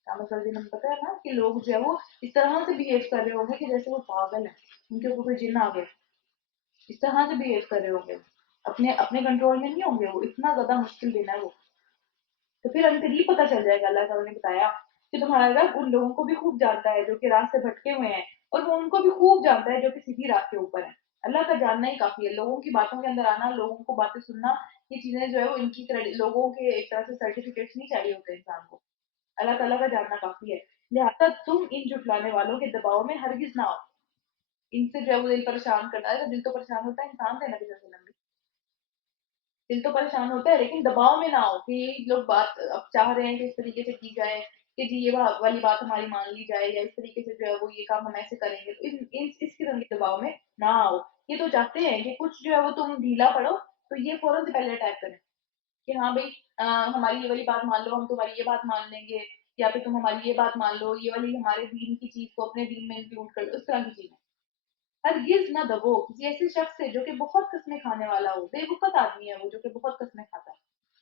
مطلب ہمیں پتا ہے نا کہ لوگ جو ہے وہ اس طرح سے بہیو کر رہے ہوں گے کہ جیسے وہ پاگل ہیں، ان کے اوپر کوئی جن آ گیا، اس طرح سے بہیو کر رہے ہوں گے. اپنے اپنے کنٹرول میں نہیں ہوں گے، وہ اتنا زیادہ مشکل دن ہے وہ. تو پھر ان قریب پتہ چل جائے گا. اللہ تعالیٰ نے بتایا کہ تمہارا رب ان لوگوں کو بھی خوب جانتا ہے جو کہ راہ سے بھٹکے ہوئے ہیں، اور وہ ان کو بھی خوب جانتا ہے جو کہ سیدھی راہ کے اوپر ہیں. اللہ کا جاننا ہی کافی ہے. لوگوں کی باتوں کے اندر آنا، لوگوں کو باتیں سننا، یہ چیزیں جو ہے وہ ان کی لوگوں کے ایک طرح سے سرٹیفکیٹس نہیں چاہیے ہوتے انسان کو. اللہ تعالیٰ کا جاننا کافی ہے. لہٰذا تم ان جھٹلانے والوں کے دباؤ میں ہرگز نہ آؤ. ان سے جو ہے وہ دل پریشان کرنا ہے، تو دل تو پریشان ہوتا ہے انسان سے. نبی صلی اللہ علیہ وسلم بھی دل تو پریشان ہوتا ہے، لیکن دباؤ میں نہ ہو کہ یہ لوگ بات اب چاہ رہے ہیں کہ اس طریقے سے کی جائے کہ جی یہ والی بات ہماری مان لی جائے، یا اس طریقے سے جو ہے وہ یہ کام ہم ایسے کریں گے. تو اس قسم کے دباؤ میں نہ آؤ. یہ تو چاہتے ہیں کہ کچھ جو ہے وہ تم ڈھیلا پڑو تو یہ فوراً سے پہلے اٹیک کریں کہ ہاں بھائی ہماری یہ والی بات مان لو، ہم تمہاری یہ بات مان لیں گے، یا پھر تم ہماری یہ بات مان لو، یہ والی ہمارے دین کی چیز کو اپنے دین میں انکلوڈ کر لو. اس طرح کی چیزیں ہرگز نہ دبو کسی ایسے شخص سے جو کہ بہت قسمیں کھانے والا ہو. بے وقت آدمی ہے وہ جو کہ بہت قسمیں کھاتا ہے.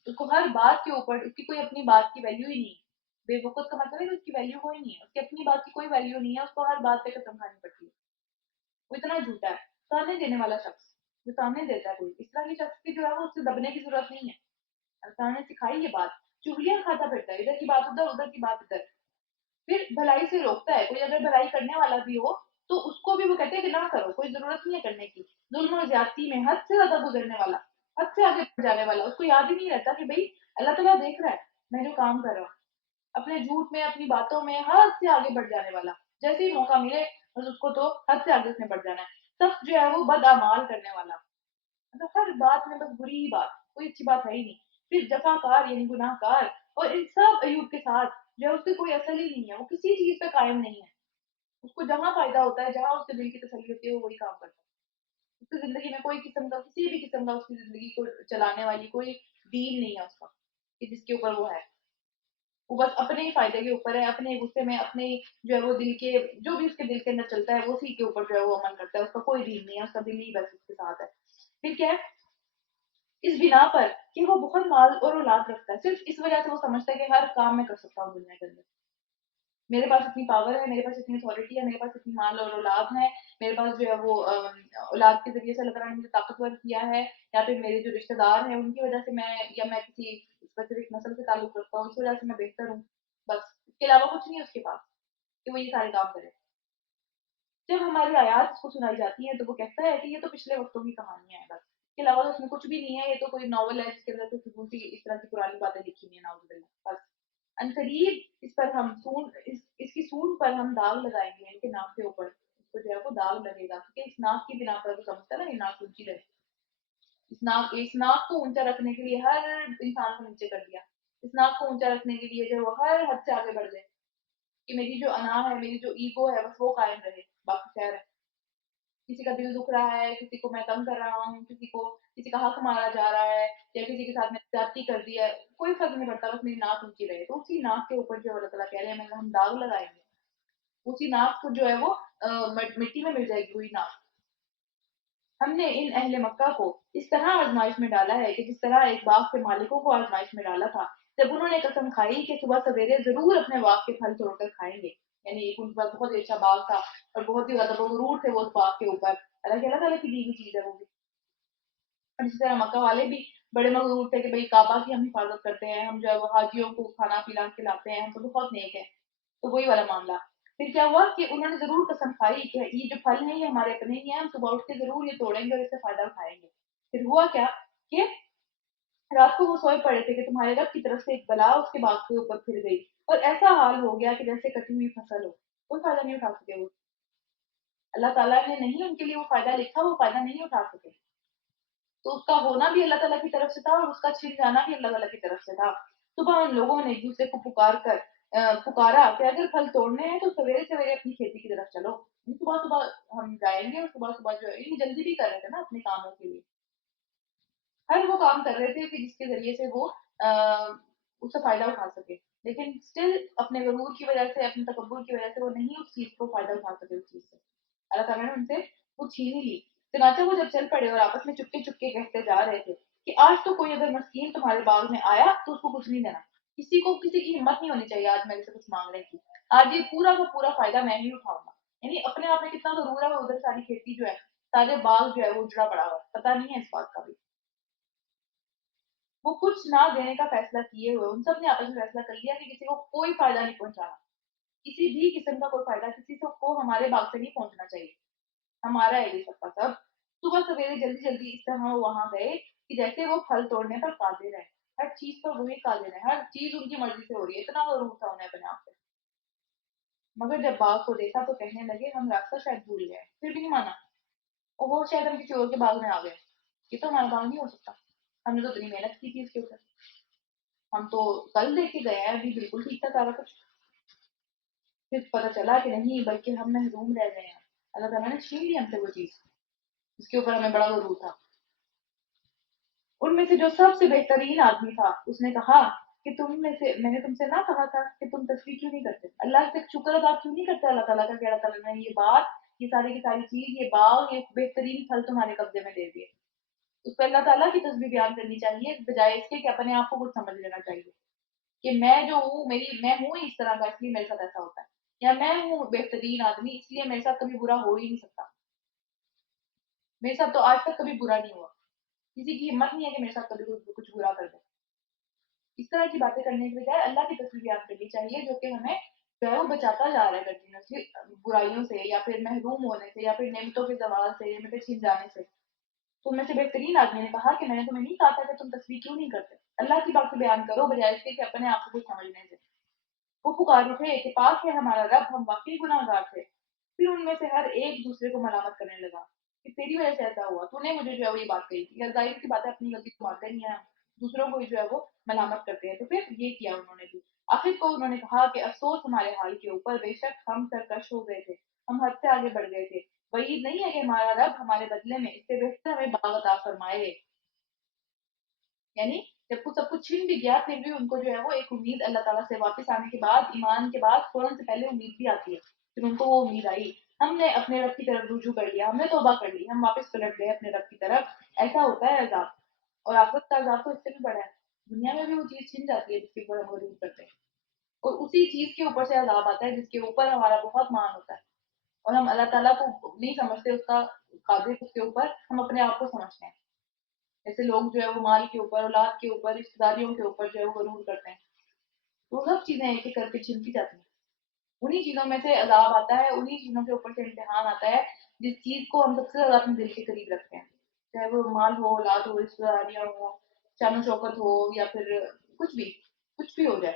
اس کو ہر بات کے اوپر اس کی کوئی اپنی بات کی ویلیو ہی نہیں ہے. بے وقت کا مطلب ہے کہ اس کی ویلیو کوئی نہیں ہے، اس کی اپنی بات کی کوئی ویلیو نہیں ہے، اس کو ہر بات پہ قسم کھانی پڑتی ہے. وہ اتنا جھوٹا ہے. تانے دینے والا شخص جو تانے دیتا ہے، کوئی اس طرح کی شخص کی جو ہے وہ اس سے دبنے کی ضرورت نہیں ہے. اللہ نے سکھائی یہ بات. چغلیاں کھاتا پھرتا ہے، ادھر کی بات ادھر، ادھر کی بات ادھر. پھر بھلائی سے روکتا ہے. کوئی اگر بھلائی کرنے والا بھی ہو تو اس کو بھی وہ کہتے ہیں کہ نہ کرو، کوئی ضرورت نہیں ہے کرنے کی. ظلم و زیادتی میں حد سے زیادہ گزرنے والا، حد سے آگے بڑھ جانے والا، اس کو یاد ہی نہیں رہتا کہ بھائی اللہ تعالیٰ دیکھ رہا ہے میں جو کام کر رہا ہوں. اپنے جھوٹ میں، اپنی باتوں میں حد سے آگے بڑھ جانے والا. جیسے ہی موقع ملے بس اس کو تو حد سے آگے اس نے بڑھ جانا ہے. سخت جو ہے وہ بدعمال کرنے والا، مطلب ہر بات میں بس بری ہی بات، کوئی اچھی بات ہے ہی نہیں. پھر جفا کار یعنی گناہ کار. اور ان سب ایوب کے ساتھ جو ہے اس کی کوئی اصل ہی نہیں ہے، وہ کسی چیز پہ قائم نہیں ہے. اس کو جہاں فائدہ ہوتا ہے، جہاں اس کے دل کی تسلی ہوتی ہے، وہ وہی کام کرتا ہے. اس کی زندگی میں کوئی قسم کا، کسی بھی قسم کا اس کی زندگی کو چلانے والی کوئی دین نہیں ہے اس کا کہ جس کے اوپر وہ ہے. وہ بس اپنے ہی فائدے کے اوپر ہے، اپنے غصے میں، اپنے جو ہے وہ دل کے، جو بھی اس کے دل کے اندر چلتا ہے وہ اسی کے اوپر جو ہے وہ عمل کرتا ہے. اس کا کوئی دین نہیں ہے، اس کا دل ہی بس اس کے ساتھ ہے. پھر کیا ہے، اس بنا پر کہ وہ بہت مال اور اولاد رکھتا ہے، صرف اس وجہ سے وہ سمجھتا ہے کہ ہر کام میں کر سکتا ہوں دنیا کے اندر. میرے پاس اتنی پاور ہے، میرے پاس اتنی اتھارٹی ہے، میرے پاس اتنی مال اور اولاد ہے، میرے پاس جو ہے وہ اولاد کے ذریعے سے اللہ تعالیٰ نے مجھے طاقتور کیا ہے، یا پھر میرے جو رشتے دار ہیں ان کی وجہ سے میں، یا میں کسی اسپیسیفک نسل سے تعلق رکھتا ہوں اس وجہ سے میں بہتر ہوں. بس اس کے علاوہ کچھ نہیں ہے اس کے پاس کہ وہ یہ سارے کام کرے. جب ہماری آیات اس کو سنائی جاتی ہیں تو وہ کہتا ہے کہ یہ تو پچھلے وقتوں کی کہانیاں ہیں بس، اس کے علاوہ تو اس میں کچھ بھی نہیں ہے. یہ تو کوئی ناول ہے جس کے اندر کوئی فضول سی اس طرح کی پرانی باتیں لکھی ہوئی ہیں، نعوذ باللہ. بس عنقریب اس پر ہم اس کی سون پر ہم داغ لگائیں گے، ان کے ناک کے اوپر اس کو جو ہے وہ داغ لگے گا، کیونکہ اس ناک کی بنا پر وہ سمجھتا ہے نا یہ ناک اونچی رہے. اس ناک کو اونچا رکھنے کے لیے ہر انسان کو نیچے کر دیا. اس ناک کو اونچا رکھنے کے لیے جو وہ ہر حد سے آگے بڑھ گئے کہ میری جو انا ہے، میری جو ایگو ہے بس وہ قائم رہے. باقی خیر ہے، کسی کا دل دکھ رہا ہے، کسی کو میں تنگ کر رہا ہوں، کسی کا حق مارا جا رہا ہے، یا کسی کے ساتھ میں زیادتی کر دی ہے، کوئی فرق نہیں پڑتا، بس میری ناک اونچی رہے. تو اسی ناک کے اوپر جو اللہ تعالیٰ کہہ رہے ہیں ہم داغ لگائیں گے. اسی ناک کو جو ہے وہ مٹی میں مل جائے گی وہی ناک. ہم نے ان اہل مکہ کو اس طرح آزمائش میں ڈالا ہے کہ جس طرح ایک باغ کے مالکوں کو آزمائش میں ڈالا تھا جب انہوں نے قسم کھائی کہ صبح سویرے ضرور اپنے باغ کے پھل توڑ کر کھائیں گے. یعنی ایک ان کے پاس بہت ہی اچھا باغ تھا اور بہت ہی زیادہ غرور تھے وہ اس باغ کے اوپر. حالانکہ اللہ تعالیٰ کی دی ہوئی چیز ہے وہ بھی. اور اسی طرح مکہ والے بھی بڑے مغرور تھے کہ بھائی کعبہ کی ہم حفاظت کرتے ہیں، ہم جو ہے وہ حاجیوں کو کھانا پلا کھلاتے ہیں، ہم تو بہت نیک ہیں. تو وہی والا معاملہ. پھر کیا ہوا کہ انہوں نے ضرور قسم کھائی کہ یہ جو پھل ہیں یہ ہمارے اپنے ہی ہیں، ہم صبح اٹھ کے ضرور یہ توڑیں گے اور اس سے فائدہ اٹھائیں گے. پھر ہوا کیا کہ رات کو وہ سوئے پڑے تھے کہ تمہارے رب کی طرف سے ایک بلا اس کے باغ کے اوپر پھر گئی اور ایسا حال ہو گیا کہ جیسے کٹی ہوئی فصل ہو. کوئی فائدہ نہیں اٹھا سکے وہ. اللہ تعالیٰ نے نہیں ان کے لیے وہ فائدہ لکھا، وہ فائدہ نہیں اٹھا سکے. تو اس کا ہونا بھی اللہ تعالیٰ کی طرف سے تھا اور اس کا چھن جانا بھی اللہ تعالیٰ کی طرف سے تھا. صبح ان لوگوں نے ایک دوسرے کو پکارا کہ اگر پھل توڑنے ہیں تو سویرے سویرے اپنی کھیتی کی طرف چلو. صبح صبح ہم جائیں گے اور صبح صبح جو ہے جلدی بھی کر رہے تھے نا اپنے کاموں کے لیے. ہر وہ کام کر رہے تھے کہ جس کے ذریعے سے وہ اس سے فائدہ اٹھا سکے. لیکن اسٹل اپنے غرور کی وجہ سے، اپنے تکبر کی وجہ سے وہ نہیں اس چیز کو فائدہ اٹھا سکے. اس چیز سے اللہ تعالیٰ نے ان سے وہ چھین ہی لی. چنانچہ وہ جب چل پڑے اور آپس میں چپکے چپکے کہتے جا رہے تھے کہ آج تو کوئی اگر مسکین تمہارے باغ میں آیا تو اس کو کچھ نہیں دینا. کسی کی ہمت نہیں ہونی چاہیے آج میرے سے کچھ مانگنے کی. آج یہ پورا کا پورا فائدہ میں ہی اٹھاؤں گا. یعنی اپنے آپ میں کتنا ضرور ہے، ادھر ساری کھیتی جو ہے، سارے باغ جو ہے وہ اجڑا پڑا ہوا ہے، پتا نہیں ہے اس بات کا بھی. وہ کچھ نہ دینے کا فیصلہ کیے ہوئے ان سب نے آپس میں فیصلہ کر لیا کہ کسی کو کوئی فائدہ نہیں پہنچانا. کسی بھی قسم کا کوئی فائدہ کسی کو ہمارے باغ سے نہیں پہنچنا چاہیے. ہمارا ہے یہ سب کا سب. صبح سویرے جلدی جلدی اس طرح وہ وہاں گئے کہ جیسے وہ پھل توڑنے پر قادر ہیں. ہر چیز پر وہی قادر ہے، ہر چیز ان کی مرضی سے ہو رہی ہے. اتنا غرور تھا انہیں اپنے آپ سے. مگر جب باغ کو دیکھا تو کہنے لگے ہم راستہ شاید بھول گئے. پھر بھی نہیں مانا. وہ شاید ہم کسی اور کے باغ میں آ گئے. یہ تو ہمارا باغ نہیں ہو سکتا. ہم نے تو اتنی محنت کی تھی اس کے اوپر. ہم تو کل دیکھ کے گئے ہیں، ابھی بالکل ٹھیک تھا سارا کچھ. پھر پتہ چلا کہ نہیں، بلکہ ہم محروم رہ گئے ہیں. اللہ تعالیٰ نے چھین لی ہم سے وہ چیز اس کے اوپر ہمیں بڑا غرور تھا. ان میں سے جو سب سے بہترین آدمی تھا اس نے کہا کہ میں نے تم سے نہ کہا تھا کہ تم تصویر کیوں نہیں کرتے، اللہ سے شکر ادا کیوں نہیں کرتے اللہ تعالیٰ کا کہ اللہ تعالیٰ نے یہ بات، یہ ساری کی ساری چیز، یہ باغ، یہ بہترین پھل تمہارے قبضے میں دے دیے. اس پہ اللہ تعالیٰ کی تصویر بیان کرنی چاہیے بجائے اس کے کہ اپنے آپ کو کچھ سمجھ لینا چاہیے کہ میں جو ہوں، میں ہوں ہی اس طرح کا، اس لیے میرے ساتھ ایسا ہوتا ہے، یا میں ہوں بہترین آدمی اس لیے میرے ساتھ کبھی برا ہو ہی نہیں سکتا. میرے ساتھ تو آج تک کبھی برا نہیں ہوا. کسی کی ہمت نہیں ہے کہ میرے ساتھ کبھی کچھ برا کر دے. اس طرح کی باتیں کرنے کے بجائے اللہ کی تصویر یاد کرنی چاہیے جو کہ ہمیں جو ہے وہ بچاتا جا رہا ہے کنٹینیوسلی برائیوں سے یا پھر محروم ہونے سے یا پھر نعمتوں کے زوال سے نعمتیں چھین جانے سے. تو میں سے بہترین آدمی نے کہا کہ میں نے تمہیں نہیں کہا تھا کہ تم تصویر کیوں نہیں کرتے, اللہ کی باتیں بیان کرو بجائے اس کے کہ اپنے آپ کو کچھ سمجھنے سے. وہ پکار اٹھے کہ پاک ہے ہمارا رب, ہم واقعی گناہ گار تھے. پھر ان میں سے ہر ایک دوسرے کو ملامت کرنے لگا کہ تیری وجہ سے ایسا ہوا, تو نے مجھے جو ہے وہ یہ بات کہی تھی. ظاہر کی بات ہے, اپنی غلطی کو مانتے نہیں ہیں, دوسروں کو جو ہے وہ ملامت کرتے ہیں. تو پھر یہ کیا انہوں نے بھی, آخر کو انہوں نے کہا کہ افسوس ہمارے حال کے اوپر, بے شک ہم سرکش ہو گئے تھے, ہم حد سے آگے بڑھ گئے تھے. وعید نہیں ہے کہ ہمارا رب ہمارے بدلے میں اس سے بہتر ہمیں باغ عطا فرمائے. یعنی جب کچھ سب کچھ چھن بھی گیا پھر بھی ان کو جو ہے وہ ایک امید اللہ تعالیٰ سے واپس آنے کے بعد, ایمان کے بعد فوراً سے پہلے امید بھی آتی ہے. پھر ان کو وہ امید آئی, ہم نے اپنے رب کی طرف رجوع کر لیا, ہم نے توبہ کر لی, ہم واپس پلٹ گئے اپنے رب کی طرف. ایسا ہوتا ہے عذاب, اور آخرت کا عذاب تو اس سے بھی بڑا ہے. دنیا میں بھی وہ چیز چھن جاتی ہے جس کے اوپر ہم غرور کرتے ہیں, اور اسی چیز کے اوپر سے عذاب آتا ہے جس کے اوپر ہمارا بہت مان ہوتا ہے, اور ہم اللہ تعالیٰ کو نہیں سمجھتے اس کا قادر, اس کے اوپر ہم اپنے آپ کو سمجھتے ہیں. جیسے لوگ جو ہے وہ مال کے اوپر, اولاد کے اوپر, رشتے داریوں کے اوپر جو ہے وہ غرور کرتے ہیں. تو سب چیزیں ایک ایک کر کے چھنتی جاتی ہیں. انہی چیزوں میں سے عذاب آتا ہے, انہی چیزوں کے اوپر سے امتحان آتا ہے جس چیز کو ہم سب سے زیادہ اپنے دل کے قریب رکھتے ہیں. چاہے وہ مال ہو, اولاد ہو, رشتے داریاں ہو, شان و شوکت ہو, یا پھر کچھ بھی ہو جائے.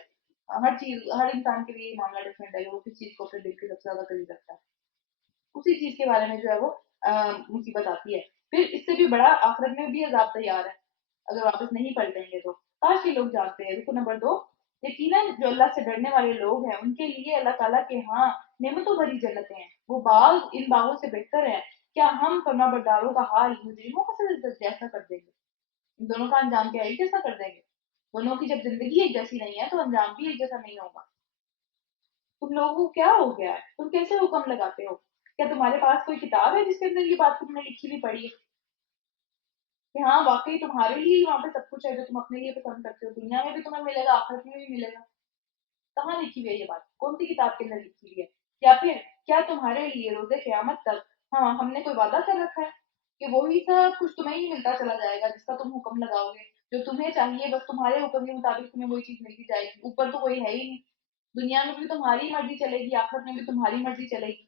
ہر چیز, ہر انسان کے لیے معاملہ ڈفرینٹ ہے, وہ کس چیز کو اپنے دل کے سب سے زیادہ قریب رکھتا ہے, اسی چیز کے بارے میں جو ہے وہ مصیبت آتی ہے. پھر اس سے بھی بڑا آخرت میں بھی عذاب تیار ہے اگر واپس نہیں پلٹیں گے تو. کاش یہ لوگ جانتے ہیں. دیکھو نمبر 2, یقیناً جو اللہ سے ڈرنے والے لوگ ہیں ان کے لیے اللہ تعالیٰ کے ہاں نعمتوں بھری جنتیں ہیں, وہ باغ ان باغوں سے بہتر ہیں. کیا ہم فرما برداروں کا حال مجرموں کا جیسا کر دیں گے؟ ان دونوں کا انجام کیا ایک جیسا کر دیں گے؟ دونوں کی جب زندگی ایک جیسی نہیں ہے تو انجام بھی ایک جیسا نہیں ہوگا. تم لوگوں کو کیا ہو گیا ہے, تم کیسے حکم لگاتے ہو؟ کیا تمہارے پاس کوئی کتاب ہے جس کے اندر یہ بات تم نے لکھی ہوئی پڑھی ہے کہ ہاں واقعی تمہارے لیے ہی وہاں پہ سب کچھ ہے جو تم اپنے لیے پسند کرتے ہو, دنیا میں بھی تمہیں ملے گا, آخرت میں بھی ملے گا؟ کہاں لکھی ہوئی ہے یہ بات, کون سی کتاب کے اندر لکھی ہوئی ہے؟ یا پھر کیا تمہارے لیے روز قیامت تک ہاں ہم نے کوئی وعدہ کر رکھا ہے کہ وہی سب کچھ تمہیں ہی ملتا چلا جائے گا جس کا تم حکم لگاؤ گے, جو تمہیں چاہیے بس تمہارے حکم کے مطابق تمہیں وہی چیز ملتی جائے گی, اوپر تو کوئی ہے ہی نہیں. دنیا میں بھی تمہاری مرضی چلے گی, آخرت میں بھی تمہاری مرضی چلے گی.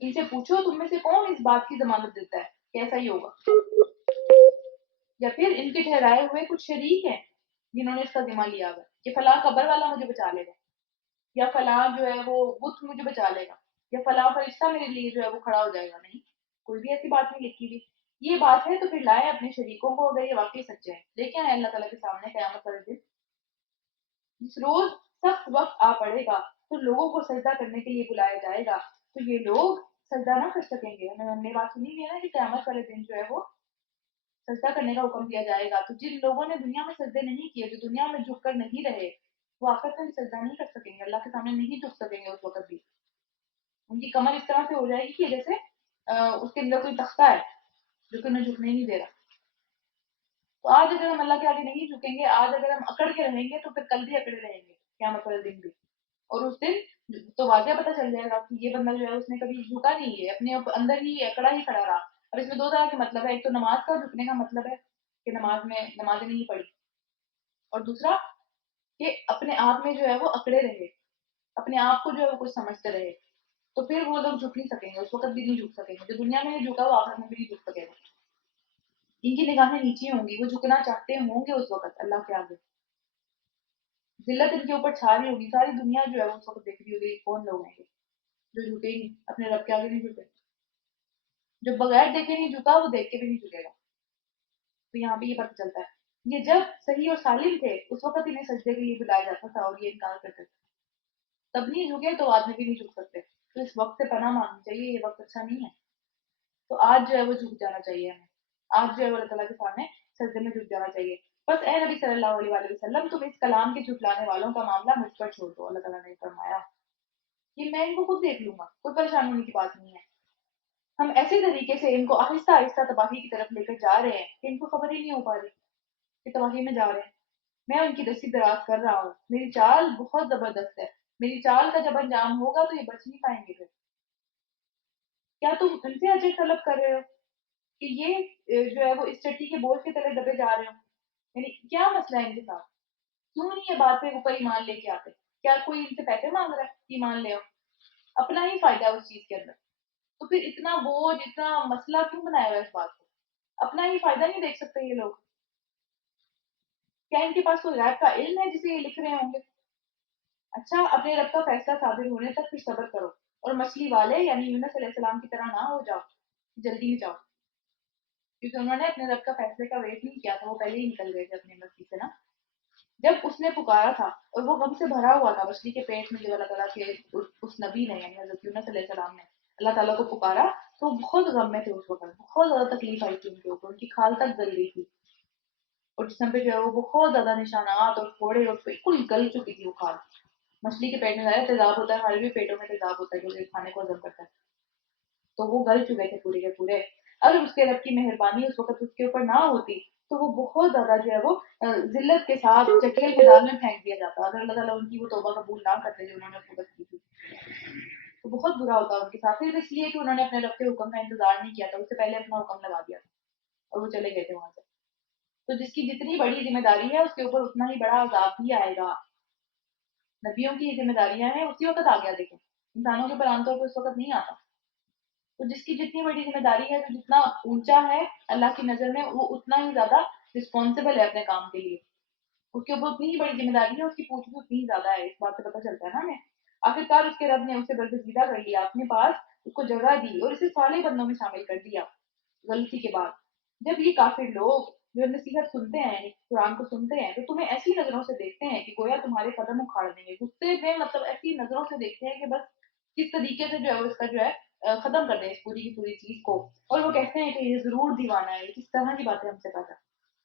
ان سے پوچھو تم میں سے کون اس بات کی ضمانت دیتا ہے کہ ایسا ہی ہوگا؟ یا پھر ان کے ٹھہرائے ہوئے کچھ شریک ہیں جنہوں نے اس کا ذمہ لیا ہوا کہ فلاں قبر والا مجھے بچا لے گا, یا فلاں جو ہے وہ بت مجھے بچا لے گا, یا فلاں فرشتہ میرے لیے جو ہے وہ کھڑا ہو جائے گا. نہیں, کوئی بھی ایسی بات نہیں لکھی ہوئی. یہ بات ہے تو پھر لائے اپنے شریکوں کو اگر یہ واقعی سچے ہیں. لیکن ہے اللہ تعالیٰ کے سامنے قیامت والے دن جس روز سخت وقت آ پڑے گا تو لوگوں کو سجدہ کرنے کے لیے بلایا جائے گا, تو یہ لوگ سجدہ نہ کر سکیں گے. ہم نے بات سنی ہے نا کہ قیامت والے دن جو ہے وہ سجدہ کرنے کا حکم دیا جائے گا. تو جن لوگوں نے دنیا میں سجدے نہیں کیے, جو دنیا میں جھک کر نہیں رہے, وہ آخرت میں سجدہ نہیں کر سکیں گے, اللہ کے سامنے نہیں جھک سکیں گے اس وقت بھی. ان کی کمر اس طرح سے ہو جائے گی کہ جیسے اس کے اندر کوئی تختہ ہے جو کہ انہیں جھکنے نہیں دے رہا. تو آج اگر ہم اللہ کے آگے نہیں جھکیں گے, آج اگر ہم اکڑ کے رہیں گے تو پھر کل بھی اکڑے رہیں گے قیامت والے دن بھی. اور اس دن تو واضح پتہ چل جائے گا کہ یہ بندہ جو ہے اس نے کبھی جھکا نہیں ہے, اپنے اندر ہی اکڑا ہی کھڑا رہا. اور اس میں دو طرح کے مطلب ہے, ایک تو نماز کا جھکنے کا مطلب ہے کہ نمازیں نہیں پڑھی, اور دوسرا کہ اپنے آپ میں جو ہے وہ اکڑے رہے, اپنے آپ کو جو ہے وہ کچھ سمجھتے رہے. تو پھر وہ لوگ جھک نہیں سکیں گے, اس وقت بھی نہیں جھک سکیں گے. جو دنیا میں نہیں جھکا وہ آخرت میں بھی نہیں جھک سکے گا. ان کی نگاہیں نیچی ہوں گی, وہ جھکنا چاہتے ہوں گے اس وقت اللہ کے آگے. ذلت ان کے اوپر چھا رہی ہوگی, ساری دنیا جو ہے وہ اس وقت دیکھ رہی ہوگی کون لوگ ہیں جو جھکے ہی نہیں, اپنے رب کے آگے نہیں جھکے. جو بغیر دیکھے نہیں جھکا وہ دیکھ کے بھی نہیں جھکے گا. تو یہاں پہ یہ پتہ چلتا ہے یہ جب صحیح اور سالم تھے اس وقت انہیں سجدے کے لیے بلایا جاتا تھا اور یہ انکار کرتے تھے. تب نہیں جھکے تو بعد میں بھی نہیں جھک سکتے. تو اس وقت سے پناہ مانگنی چاہیے, یہ وقت اچھا نہیں ہے. تو آج جو ہے وہ جھک جانا چاہیے ہمیں, آج جو ہے وہ اللہ تعالیٰ کے سامنے سجدے میں جھک جانا چاہیے. بس اے نبی صلی اللہ علیہ وآلہ وسلم تم اس کلام کے جھٹلانے والوں کا معاملہ مجھ پر چھوڑ دو. اللہ تعالیٰ نے فرمایا کہ میں ان کو خود دیکھ لوں گا, کوئی پریشان ہونے کی بات نہیں ہے. ہم ایسے طریقے سے ان کو آہستہ آہستہ تباہی کی طرف لے کر جا رہے ہیں کہ ان کو خبر ہی نہیں ہو پا رہی کہ تباہی میں جا رہے ہیں. میں ان کی دستی دراز کر رہا ہوں, میری چال بہت زبردست ہے, میری چال کا جب انجام ہوگا تو یہ بچ نہیں پائیں گے. پھر کیا تم ان سے اجر طلب کر رہے ہو کہ یہ جو ہے وہ اس چٹی کے بوجھ کے تلے دبے جا رہے ہو؟ یعنی کیا مسئلہ ہے ان کے ساتھ, کیوں نہیں یہ بات پہ اوپر ایمان لے کے آتے؟ کیا کوئی ان سے پیسے مانگ رہا ہے کہ مان لے؟ اپنا ہی فائدہ ہے اس چیز کے اندر. تو پھر اتنا بوجھ اتنا مسئلہ کیوں بنایا ہوا اس بات کو؟ اپنا ہی فائدہ نہیں دیکھ سکتے یہ لوگ؟ کیا ان کے پاس کوئی غیب کا علم ہے جسے یہ لکھ رہے ہوں گے؟ اچھا اپنے رب کا فیصلہ صادر ہونے تک پھر صبر کرو اور مچھلی والے یعنی یونس علیہ السلام کی طرح نہ ہو جاؤ، جلدی میں جاؤ، کیونکہ انہوں نے اپنے رب کا فیصلے کا ویٹ نہیں کیا تھا، وہ پہلے ہی نکل گئے تھے اپنے مسجد سے نا. جب اس نے پکارا تھا اور وہ غم سے بھرا ہوا تھا مچھلی کے پیٹ میں، جو اللہ تعالیٰ کے اس نبی نے یعنی حضرت یونس علیہ السلام نے اللہ تعالیٰ کو پکارا، تو وہ بہت غم میں تھے اس وقت، بہت زیادہ تکلیف آئی تھی ان کے اوپر، ان کی کھال تک گل گئی تھی، اور جسم پہ جو ہے وہ بہت زیادہ نشانات اور پھوڑے اور بالکل گل چکی تھی وہ کھال. مچھلی کے پیٹ میں ظاہر تیزاب ہوتا ہے، ہمارے بھی پیٹوں میں تیزاب ہوتا ہے جو کھانے کو ہضم کرتا ہے، تو وہ گل چکے تھے پورے کے پورے. اگر اس کے رب کی مہربانی اس وقت اس کے اوپر نہ ہوتی تو وہ بہت زیادہ جو ہے وہ ذلت کے ساتھ چکیل میدان میں پھینک دیا جاتا. اگر اللہ تعالیٰ ان کی وہ توبہ قبول نہ کرتے جو انہوں نے اس وقت کی تھی تو بہت برا ہوتا ان کے ساتھ. صرف اس لیے کہ انہوں نے اپنے رب کے حکم کا انتظار نہیں کیا تھا، اس سے پہلے اپنا حکم لگا دیا تھا اور وہ چلے گئے تھے وہاں سے. تو جس کی جتنی بڑی ذمہ داری ہے اس کے اوپر اتنا ہی بڑا عذاب بھی آئے گا. نبیوں کی ذمہ داریاں ہیں اسی وقت آ گیا، دیکھیں انسانوں کے اوپر عام طور پر اس وقت نہیں آتا. تو جس کی جتنی بڑی ذمہ داری ہے، تو جتنا اونچا ہے اللہ کی نظر میں، وہ اتنا ہی زیادہ رسپانسبل ہے اپنے کام کے لیے. اس کے اوپر اتنی ہی بڑی ذمہ داری ہے، اس کی پوچھ بھی اتنی ہی زیادہ ہے. اس بات سے پتہ چلتا ہے نا ہمیں. آخرکار اس کے رب نے اسے برگزیدہ کر لیا اپنے پاس، اس کو جگہ دی اور اسے صالح بندوں میں شامل کر دیا غلطی کے بعد. جب یہ کافر لوگ جو نصیحت سنتے ہیں یعنی قرآن کو سنتے ہیں تو تمہیں ایسی نظروں سے دیکھتے ہیں کہ گویا تمہارے قدم اکھاڑ دیں گے. غصے میں مطلب ایسی نظروں سے دیکھتے ہیں کہ بس کس طریقے سے جو ہے اس کا جو ہے ختم کر دیں اس پوری کی پوری چیز کو. اور وہ کہتے ہیں کہ یہ ضرور دیوانہ ہے، یہ کس طرح کی باتیں ہم سے کر رہا ہے،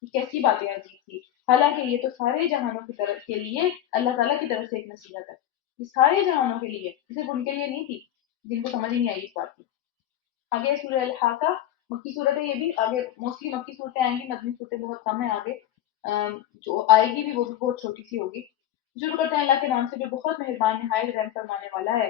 یہ کیسی باتیں عجیب تھی. حالانکہ یہ تو سارے جہانوں کی طرف کے لیے اللہ تعالیٰ کی طرف سے ایک نصیحت ہے. یہ سارے جہانوں کے لیے، صرف ان کے لیے نہیں تھی جن کو سمجھ ہی نہیں آئی اس بات کی. آگے سورہ الحاقہ مکی صورت ہے، یہ بھی آگے موسٹلی مکی صورتیں آئیں گی، مدنی صورتیں بہت کم ہیں آگے. جو آئے گی بھی وہ بھی بہت چھوٹی سی ہوگی. شروع کرتے ہیں اللہ کے نام سے جو بہت مہربان نہایت رحم فرمانے والا ہے.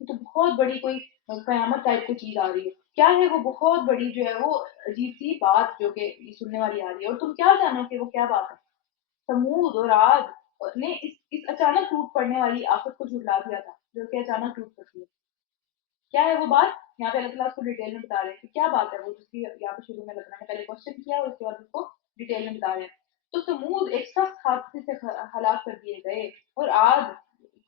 یہ تو بہت بڑی کوئی قیامت ٹائپ کی چیز آ رہی ہے. کیا ہے وہ بہت بڑی جو ہے وہ عجیب سی بات جو کہ سننے والی آ رہی ہے، اور تم کیا جانو کہ وہ کیا بات ہے. سمود اور عاد نے اس اچانک ٹوٹ پڑنے والی آفت کو جھٹلا دیا تھا جو کہ اچانک ٹوٹ پڑتی ہے. کیا ہے وہ بات؟ یہاں پہ اللہ تعالیٰ اس کو ڈیٹیل میں بتا رہے ہیں کہ کیا بات ہے وہ، جس کی یہاں پہ شروع میں لگنا ہے، پہلے کوشچن کیا اور اس کے بعد اس کو ڈیٹیل میں بتا رہے ہیں. تو سمود ایک سخت حادثے سے ہلاک کر دیے گئے، اور آج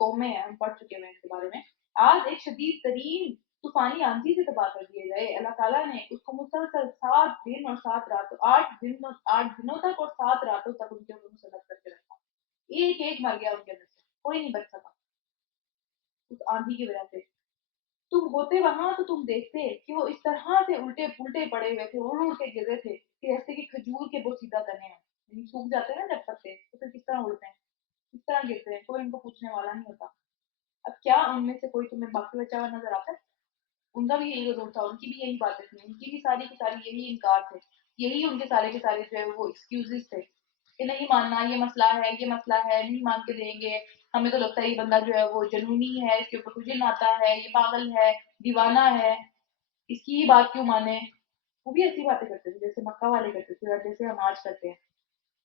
قومیں ہم پڑھ چکے ہیں اس کے بارے میں. آج ایک شدید ترین طوفانی آندھی سے تباہ کر دیے گئے. اللہ تعالیٰ نے اس کو مسلسل 7 دن اور 7 راتوں 8 دنوں تک اور 7 راتوں تک ان کے اوپر مسلط کر کے رکھا. ایک ایک مر گیا ان کے اندر سے، کوئی نہیں بچ سکا اس آندھی کی وجہ سے. تم ہوتے وہاں تو تم دیکھتے کہ وہ اس طرح سے الٹے پلٹے پڑے ہوئے تھے، اڑ اڑ کے گر رہے تھے کہ جیسے کہ کھجور کے بوسیدہ تنے ہیں، یعنی سوکھ جاتے ہیں نا جب پتے تو پھر کس طرح اڑتے ہیں، کس طرح گرتے ہیں، کوئی ان کو پوچھنے والا نہیں ہوتا. اب کیا ان میں سے کوئی تمہیں باقی بچا ہوا نظر آتا ہے؟ ان کا بھی یہی ضرور تھا، ان کی بھی یہی باتیں تھیں، ان کی بھی ساری کی ساری یہی انکار تھے، یہی ان کے سارے جو ہے وہ ایکسکیوزز تھے کہ نہیں ماننا، یہ مسئلہ ہے، یہ مسئلہ ہے، نہیں مان کے دیں گے، ہمیں تو لگتا ہے یہ بندہ جو ہے وہ جنونی ہے، اس کے اوپر کچھ جن آتا ہے، یہ پاگل ہے، دیوانہ ہے، اس کی ہی بات کیوں مانے. وہ بھی ایسی باتیں کرتے تھے جیسے مکہ والے کرتے تھے اور جیسے ہم آج کرتے ہیں.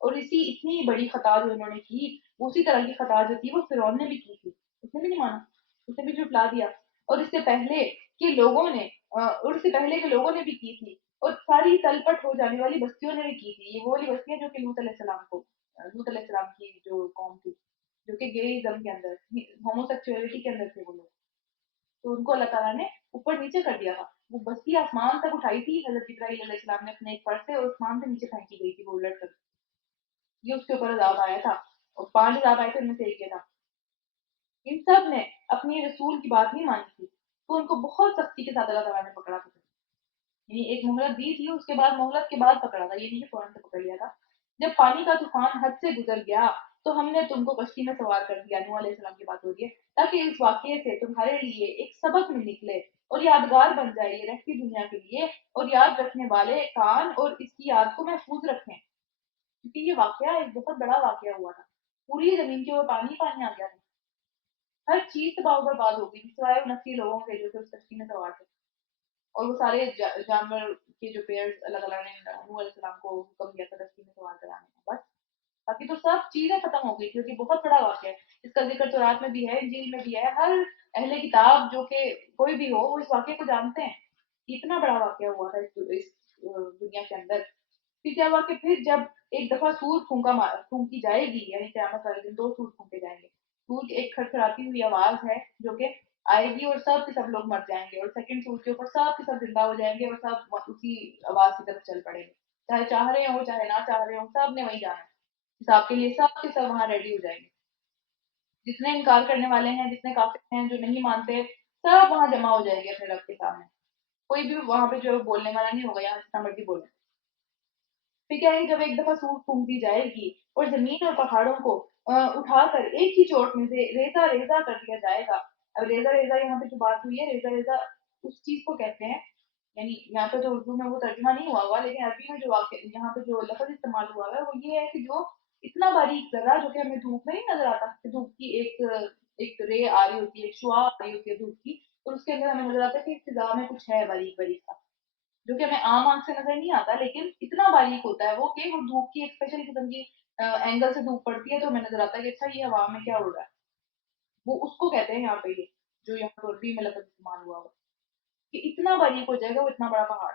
اور اسی اتنی بڑی خطا جو انہوں نے کی، اسی طرح کی خطا جو تھی وہ فرعون نے بھی کی تھی، اس نے بھی نہیں مانا، اس نے بھی جھٹلا دیا. اور اس سے پہلے کے لوگوں نے اور اس سے پہلے کے لوگوں نے بھی کی تھی، اور ساری تلپٹ ہو جانے والی بستیوں نے بھی کی تھی. یہ وہ والی بستیاں جو کہ لوط علیہ السلام کو لوط علیہ السلام کی جو قوم تھی، جو کہ گیئزم کے اندر، ہومو سیکچولیٹی کے اندر تھے وہ لوگ. تو ان کو اللہ تعالیٰ نے اوپر نیچے کر دیا تھا. وہ بستی آسمان تک اٹھائی تھی حضرت ابراہیم علیہ السلام نے اپنے ایک پر سے، اور آسمان سے نیچے پھینکی گئی تھی وہ الٹ کر. یہ اس کے اوپر عذاب آیا تھا، اور 5 عذاب آئے تھے، ان میں سے ایک یہ تھا. ان سب نے اپنی رسول کی بات نہیں مانی تھی، تو ان کو بہت سختی کے ساتھ اللہ تعالیٰ نے پکڑا تھا. یعنی ایک مہلت دی تھی، اس کے بعد مہلت کے بعد پکڑا تھا، یہ نہیں کہ فوراً سے پکڑ لیا تھا. جب پانی کا طوفان حد سے گزر گیا تو ہم نے تم کو کشتی میں سوار کر دیا. نوح علیہ السلام کی بات ہو رہی ہے. تاکہ اس واقعے سے تمہارے لیے ایک سبق میں نکلے اور یادگار بن جائے یہ رہتی دنیا کے لیے، اور یاد رکھنے والے کان اور اس کی یاد کو محفوظ رکھیں. کیونکہ یہ واقعہ ایک بہت بڑا واقعہ ہوا تھا، پوری زمین کے اوپر پانی پانی آ گیا تھا، ہر چیز تباہ و برباد ہو گئی سوائے 29 لوگوں کے جو کہ اس کشتی میں سوار تھے. اور وہ سارے جانور کے جو پیئرز اللہ تعالیٰ نے نوح علیہ السلام کو حکم دیا تھا کشتی میں سوار کرانے کا، بس. باقی تو سب چیزیں ختم ہو گئی تھی، کیونکہ بہت بڑا واقعہ ہے، اس کا ذکر تورات میں بھی ہے، انجیل میں بھی ہے، ہر اہل کتاب جو کہ کوئی بھی ہو وہ اس واقعے کو جانتے ہیں، اتنا بڑا واقعہ ہوا تھا اس دنیا کے اندر۔ پھر کیا ہوا کہ پھر جب ایک دفعہ سور پھونکی جائے گی، یعنی قیامت والے دن 2 سور پھونکے جائیں گے، سور کی ایک کھڑکھڑاتی ہوئی آواز ہے جو کہ آئے گی اور سب کے سب لوگ مر جائیں گے، اور سیکنڈ سور کے اوپر سب کے سب زندہ ہو جائیں گے اور سب اسی آواز کی طرف چل پڑیں گے، چاہے چاہ رہے ہوں چاہے نہ چاہ رہے ہوں، سب نے وہی جانا ہے حساب کے لیے، سب کے سب وہاں ریڈی ہو جائیں گے، جتنے انکار کرنے والے ہیں، جتنے کافر ہیں جو نہیں مانتے، سب وہاں جمع ہو جائیں گے اپنے رب کے سامنے، کوئی بھی وہاں پہ جو بولنے والا نہیں ہوگا، یہاں جتنا مرضی بولے۔ پھر کیا ہے، جب ایک دفعہ سور پھونک دی جائے گی اور زمین اور پہاڑوں کو اٹھا کر ایک ہی چوٹ میں سے ریزہ ریزہ کر دیا جائے گا۔ اب ریزہ ریزہ یہاں پہ جو بات ہوئی ہے، ریزہ ریزہ اس چیز کو کہتے ہیں، یعنی یہاں پہ تو اردو میں وہ ترجمہ نہیں ہوا ہوا، لیکن عربی میں جو واقع یہاں پہ جو لفظ استعمال ہوا ہے وہ یہ ہے کہ جو اتنا باریک ذرہ جو کہ ہمیں دھوپ میں نہیں نظر آتا، کہ دھوپ کی ایک رے آ رہی ہوتی ہے، ایک شعاع آ رہی ہوتی ہے دھوپ کی، اور اس کے اندر ہمیں نظر آتا ہے کہ فضا میں کچھ ہے باریک باریک سا، جو کہ ہمیں عام آنکھ سے نظر نہیں آتا، لیکن اتنا باریک ہوتا ہے وہ کہ وہ دھوپ کی ایک اسپیشل قسم کی اینگل سے دھوپ پڑتی ہے تو ہمیں نظر آتا ہے کہ اچھا یہ ہوا میں کیا ہو رہا ہے، وہ اس کو کہتے ہیں یہاں پہ یہ جو یہاں پر عربی میں لفظ استعمال ہوا ہوا کہ اتنا باریک ہو جائے گا وہ اتنا بڑا پہاڑ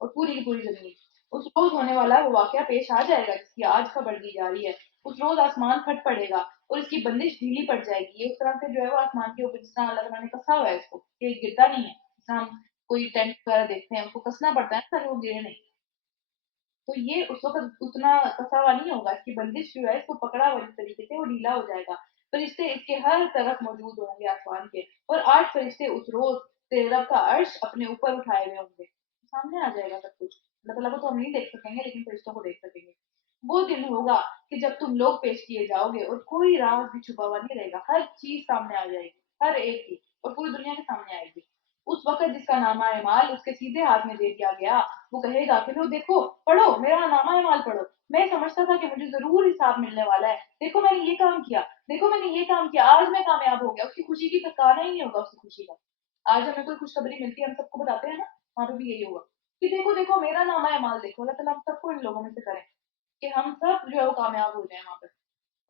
اور پوری کی پوری زمین، اس روز ہونے والا وہ واقعہ پیش آ جائے گا جس کی آج خبر دی جا رہی ہے، اس روز آسمان پھٹ پڑے گا اور اس کی بندش ڈھیلی پڑ جائے گی، یہ اس طرح سے جو ہے وہ آسمان کے اوپر جس طرح اللہ تعالیٰ نے کسا ہوا ہے اس کو کہ گرتا نہیں ہے، جس طرح ہم کوئی ٹینٹ وغیرہ دیکھتے ہیں اس کو کسنا پڑتا ہے تاکہ وہ گرے نہیں، تو یہ اس وقت اتنا کسا ہوا نہیں ہوگا، اس کی بندش جو ہے اس کو پکڑا ہوا اس طریقے سے وہ ڈھیلا ہو جائے گا، فرشتے اس کے ہر طرف موجود ہوں گے آسمان کے، اور 8 فرشتے اس روز تیرے رب کا عرش اپنے اوپر اٹھائے ہوئے ہوں گے، سامنے آ جائے گا سب کچھ، اللہ تعالیٰ کو تو ہم نہیں دیکھ سکیں گے لیکن فرشتوں کو دیکھ سکیں گے۔ وہ دن ہوگا کہ جب تم لوگ پیش کیے جاؤ گے اور کوئی راز بھی چھپا ہوا نہیں رہے گا، ہر چیز سامنے آ جائے گی، ہر ایک کی، اور پوری دنیا کے سامنے آئے گی، اس وقت جس کا نامہ اعمال اس کے سیدھے ہاتھ میں دے دیا گیا وہ کہے گا کہ لو دیکھو پڑھو میرا نامہ اعمال پڑھو، میں سمجھتا تھا کہ مجھے ضرور حساب ملنے والا ہے، دیکھو میں نے یہ کام کیا، دیکھو میں نے یہ کام کیا، آج میں کامیاب ہو گیا، اس کی خوشی کی ٹھکانا ہی نہیں ہوگا اس کی خوشی کا، آج ہمیں کوئی خوشخبری ملتی ہے ہم سب کو بتاتے ہیں نا، وہاں پہ بھی یہی ہوگا کہ دیکھو دیکھو میرا نامہ اعمال دیکھو، اللہ تعالیٰ ہم سب کو ان لوگوں میں سے کریں کہ ہم سب جو ہے وہ کامیاب ہو جائیں وہاں پہ،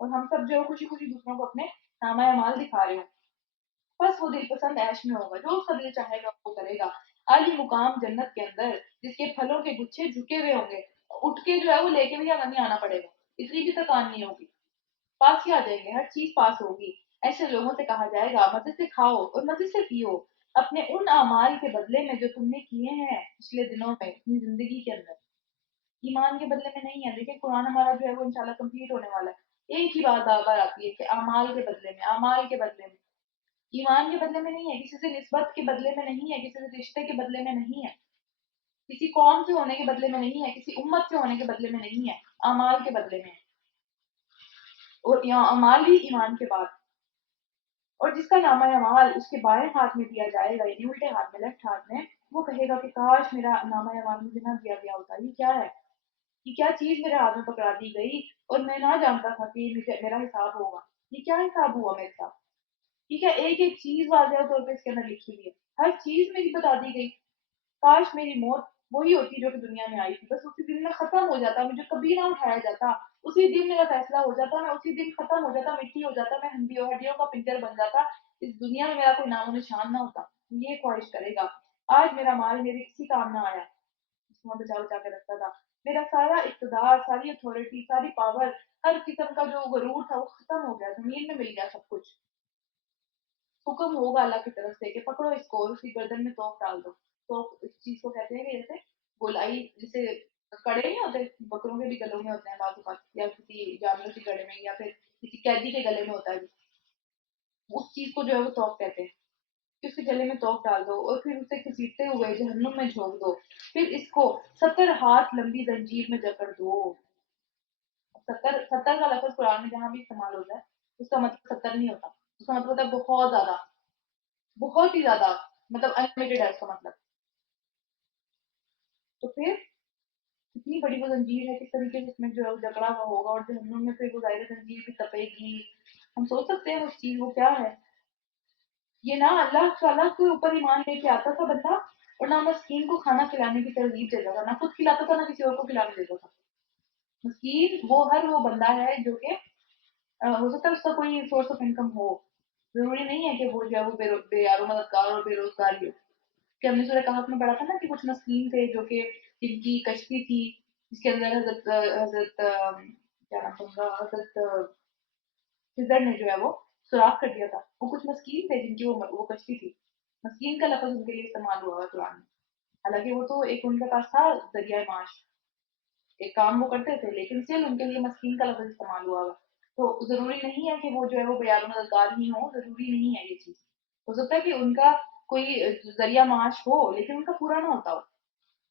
اور ہم سب جو ہے خوشی خوشی دوسروں کو اپنے نامہ اعمال دکھا رہے ہوں، بس وہ دل پسند عیش میں ہوگا، جو اس کا دل چاہے گا وہ کرے گا، عالی مقام جنت کے اندر جس کے پھلوں کے گچھے جھکے ہوئے ہوں گے، اٹھ کے جو ہے وہ لے کے بھی نہیں آنا پڑے گا، اتنی بھی تکان نہیں ہوگی، پاس ہی آ جائیں گے، ہر چیز پاس ہوگی، ایسے لوگوں سے کہا جائے گا مزے سے کھاؤ اور مزے سے پیو اپنے ان اعمال کے بدلے میں جو تم نے کیے ہیں پچھلے دنوں میں اپنی زندگی کے اندر، ایمان کے بدلے میں نہیں ہے، لیکن قرآن ہمارا جو ہے وہ انشاءاللہ کمپلیٹ ہونے والا ہے، ایک ہی بات بار بار آتی ہے کہ اعمال کے بدلے میں، اعمال کے بدلے میں، ایمان کے بدلے میں نہیں ہے، کسی سے نسبت کے بدلے میں نہیں ہے، کسی سے رشتے کے بدلے میں نہیں ہے، کسی قوم سے ہونے کے بدلے میں نہیں ہے، کسی امت سے ہونے کے بدلے میں نہیں ہے، اعمال کے بدلے میں ہے، اور یہاں اعمال بھی ایمان کے بعد، اور جس کا نامہ اعمال اس کے بائیں ہاتھ میں دیا جائے گا یعنی الٹے ہاتھ میں لیفٹ ہاتھ میں، وہ کہے گا کہ کاش میرا نامہ اعمال مجھے نہ دیا گیا ہوتا، یہ کیا ہے، یہ کیا چیز میرے ہاتھ میں پکڑا دی گئی اور میں نہ جانتا تھا کہ میرا حساب ہوگا، یہ کیا حساب ہوا میرے ساتھ، ٹھیک ہے، ایک ایک چیز واضح طور پہ اس کے اندر لکھی ہوئی ہے، ہر چیز میری بتا دی گئی، کاش میری موت وہی ہوتی جو کہ دنیا میں آئی تھی، بس اسی دن میں ختم ہو جاتا، مجھے کبھی نہ اٹھایا جاتا، اسی دن میرا فیصلہ ہو جاتا، میں اسی دن ختم ہو جاتا، مٹی ہو جاتا، میں ہڈیوں کا پنجر بن جاتا، اس دنیا میں میرا کوئی نام و نشان نہ ہوتا، یہ خواہش کرے گا، آج میرا مال میرے کسی کام نہ آیا، اس کو میں بچا بچا کے رکھتا تھا، میرا سارا اقتدار، ساری اتھارٹی، ساری پاور، ہر قسم کا جو غرور تھا وہ ختم ہو گیا، زمین میں مل گیا سب کچھ، حکم ہوگا اللہ کی طرف سے کہ پکڑو اس کو اور اس کی گردن میں توق ڈال دو، توق اس چیز کو کہتے ہیں کہ جیسے گولائی، جسے کڑے نہیں ہوتے بکروں کے بھی گلوں میں ہوتے ہیں بعض اوقات، یا کسی جانور کے گلے میں، یا پھر کسی قیدی کے گلے میں ہوتا ہے، اس چیز کو جو ہے وہ توق کہتے ہیں، کہ اس کے گلے میں توق ڈال دو اور پھر اسے گھسیٹتے ہوئے جہنم میں جھونک دو، پھر اس کو 70 ہاتھ لمبی زنجیر میں جکڑ دو، 70 کا لفظ قرآن میں جہاں بھی استعمال ہوتا ہے اس کا مطلب 70 نہیں ہوتا، اس کا مطلب ہوتا ہے بہت زیادہ، بہت ہی زیادہ، مطلب انلمیٹڈ ہے اس کا مطلب، تو پھر اتنی بڑی وہ زنجیر ہے کس طریقے سے اس میں جو ہے جکڑا ہوا ہوگا، اور جہنم میں پھر وہ ظاہر زنجیر بھی تپے گی، ہم سوچ سکتے ہیں اس چیز وہ کیا ہے، یہ نہ اللہ تعالیٰ کے اوپر ایمان لے کے آتا تھا بندہ، اور نہ مسکین کو کھانا کھلانے کی ترغیب دیتا تھا، نہ خود کھلاتا تھا نہ کسی اور کو کھلانے دیتا تھا، مسکین وہ بندہ ہے جو کہ ہو سکتا ہے اس کا کوئی سورس آف انکم ہو، ضروری نہیں ہے کہ وہ جو ہے وہ بے یار و مددگار اور بے روزگار ہی ہو. کہ ہم نے سورہ کہف میں پڑھا تھا نا کہ کچھ مسکین تھے جو کہ جن کی کشتی تھی جس کے اندر حضرت کیا نام تھا ان کا، حضرت خضر نے جو ہے وہ سوراخ کر دیا تھا. وہ کچھ مسکین تھے جن کی وہ کشتی تھی. مسکین کا لفظ ان کے لیے استعمال ہوا ہے قرآن میں، حالانکہ وہ تو ایک ان کے پاس تھا ذریعہ معاش، ایک کام وہ کرتے تھے، لیکن اسٹل ان کے لیے مسکین کا لفظ استعمال ہوا ہوا. تو ضروری نہیں ہے کہ وہ جو ہے وہ بیان مددگار ہی ہوں، ضروری نہیں ہے یہ چیز. ہو سکتا ہے کہ ان کا کوئی ذریعہ معاش ہو لیکن ان کا پورا نہ ہوتا ہو،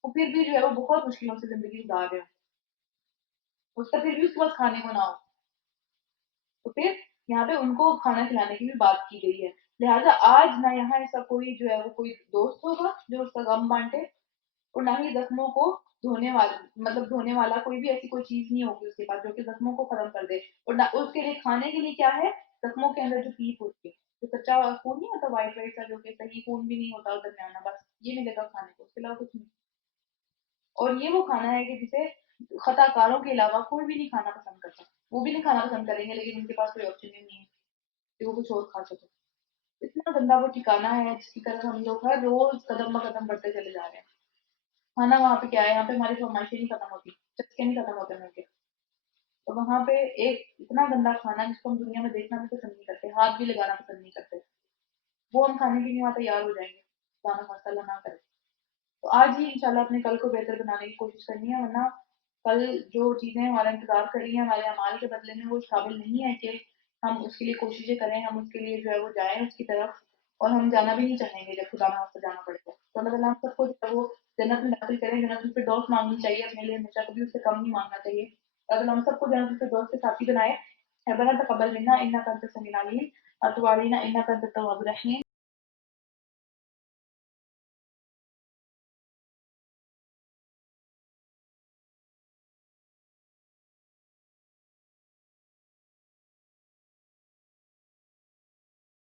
وہ پھر بھی جو ہے وہ بہت مشکلوں سے زندگی گزار رہے ہو، اس کا پھر بھی اس کے پاس کھانے کو نہ ہو. تو پھر یہاں پہ ان کو کھانا کھلانے کی بھی بات کی گئی ہے. لہٰذا آج نہ یہاں ایسا کوئی جو ہے وہ کوئی دوست ہوگا جو اس کا غم بانٹے، اور نہ ہی زخموں کو دھونے والا، مطلب دھونے والا کوئی بھی ایسی کوئی چیز نہیں ہوگی اس کے پاس جو کہ زخموں کو ختم کر دے. اور نہ اس کے لیے کھانے کے لیے کیا ہے، زخموں کے اندر جو پیپ ہوتی ہے، جو کچا خون نہیں ہوتا وائٹ وائٹ سا جو کہ صحیح خون بھی نہیں ہوتا درمیانہ، بس یہ ملے گا کھانے کو، اس کے علاوہ کچھ نہیں. اور یہ وہ کھانا ہے کہ جسے خطا کاروں کے علاوہ کوئی بھی نہیں کھانا پسند کرتا. وہ بھی نہیں کھانا پسند کریں گے لیکن ان کے پاس کوئی آپشن ہی نہیں ہے کہ وہ کچھ اور کھا سکے. اتنا گندا وہ ٹھکانا ہے جس کی طرف ہم لوگ ہر روز قدم بہ قدم بڑھتے چلے جا رہے ہیں. کھانا وہاں پہ کیا ہے، یہاں پہ ہماری فرمائشیں نہیں ختم ہوتی، چسکے نہیں ختم ہوتے مل کے. تو وہاں پہ ایک اتنا گندا کھانا جس کو ہم دنیا میں دیکھنا بھی پسند نہیں کرتے، ہاتھ بھی لگانا پسند نہیں کرتے، وہ ہم کھانے کے لیے وہاں تیار ہو جائیں گے، کھانا مسئلہ نہ کرے. تو آج ہی انشاءاللہ اپنے کل کو بہتر بنانے کی کوشش کرنی ہے، ورنہ کل جو چیزیں ہمارا انتظار کر رہی ہیں ہمارے اعمال کے بدلے میں وہ اس قابل نہیں ہے کہ ہم اس کے لیے کوششیں کریں، ہم اس کے لیے جو ہے وہ جائیں اس کی طرف. اور ہم جانا بھی نہیں چاہیں گے جب خدا نہ سے جانا پڑے گا. تو اللہ تعالیٰ ہم سب کو جو ہے وہ جنت میں داخل کریں. جنت میں فردوس مانگنی چاہیے اپنے لیے ہمیشہ، کبھی اس سے کم نہیں مانگنا چاہیے. اللہ تعالیٰ ہم سب کو جنت میں فردوس کے ساتھی بنائے. ربنا تقبل منا انك انت السميع العليم وتب علينا انك انت التواب الرحيم.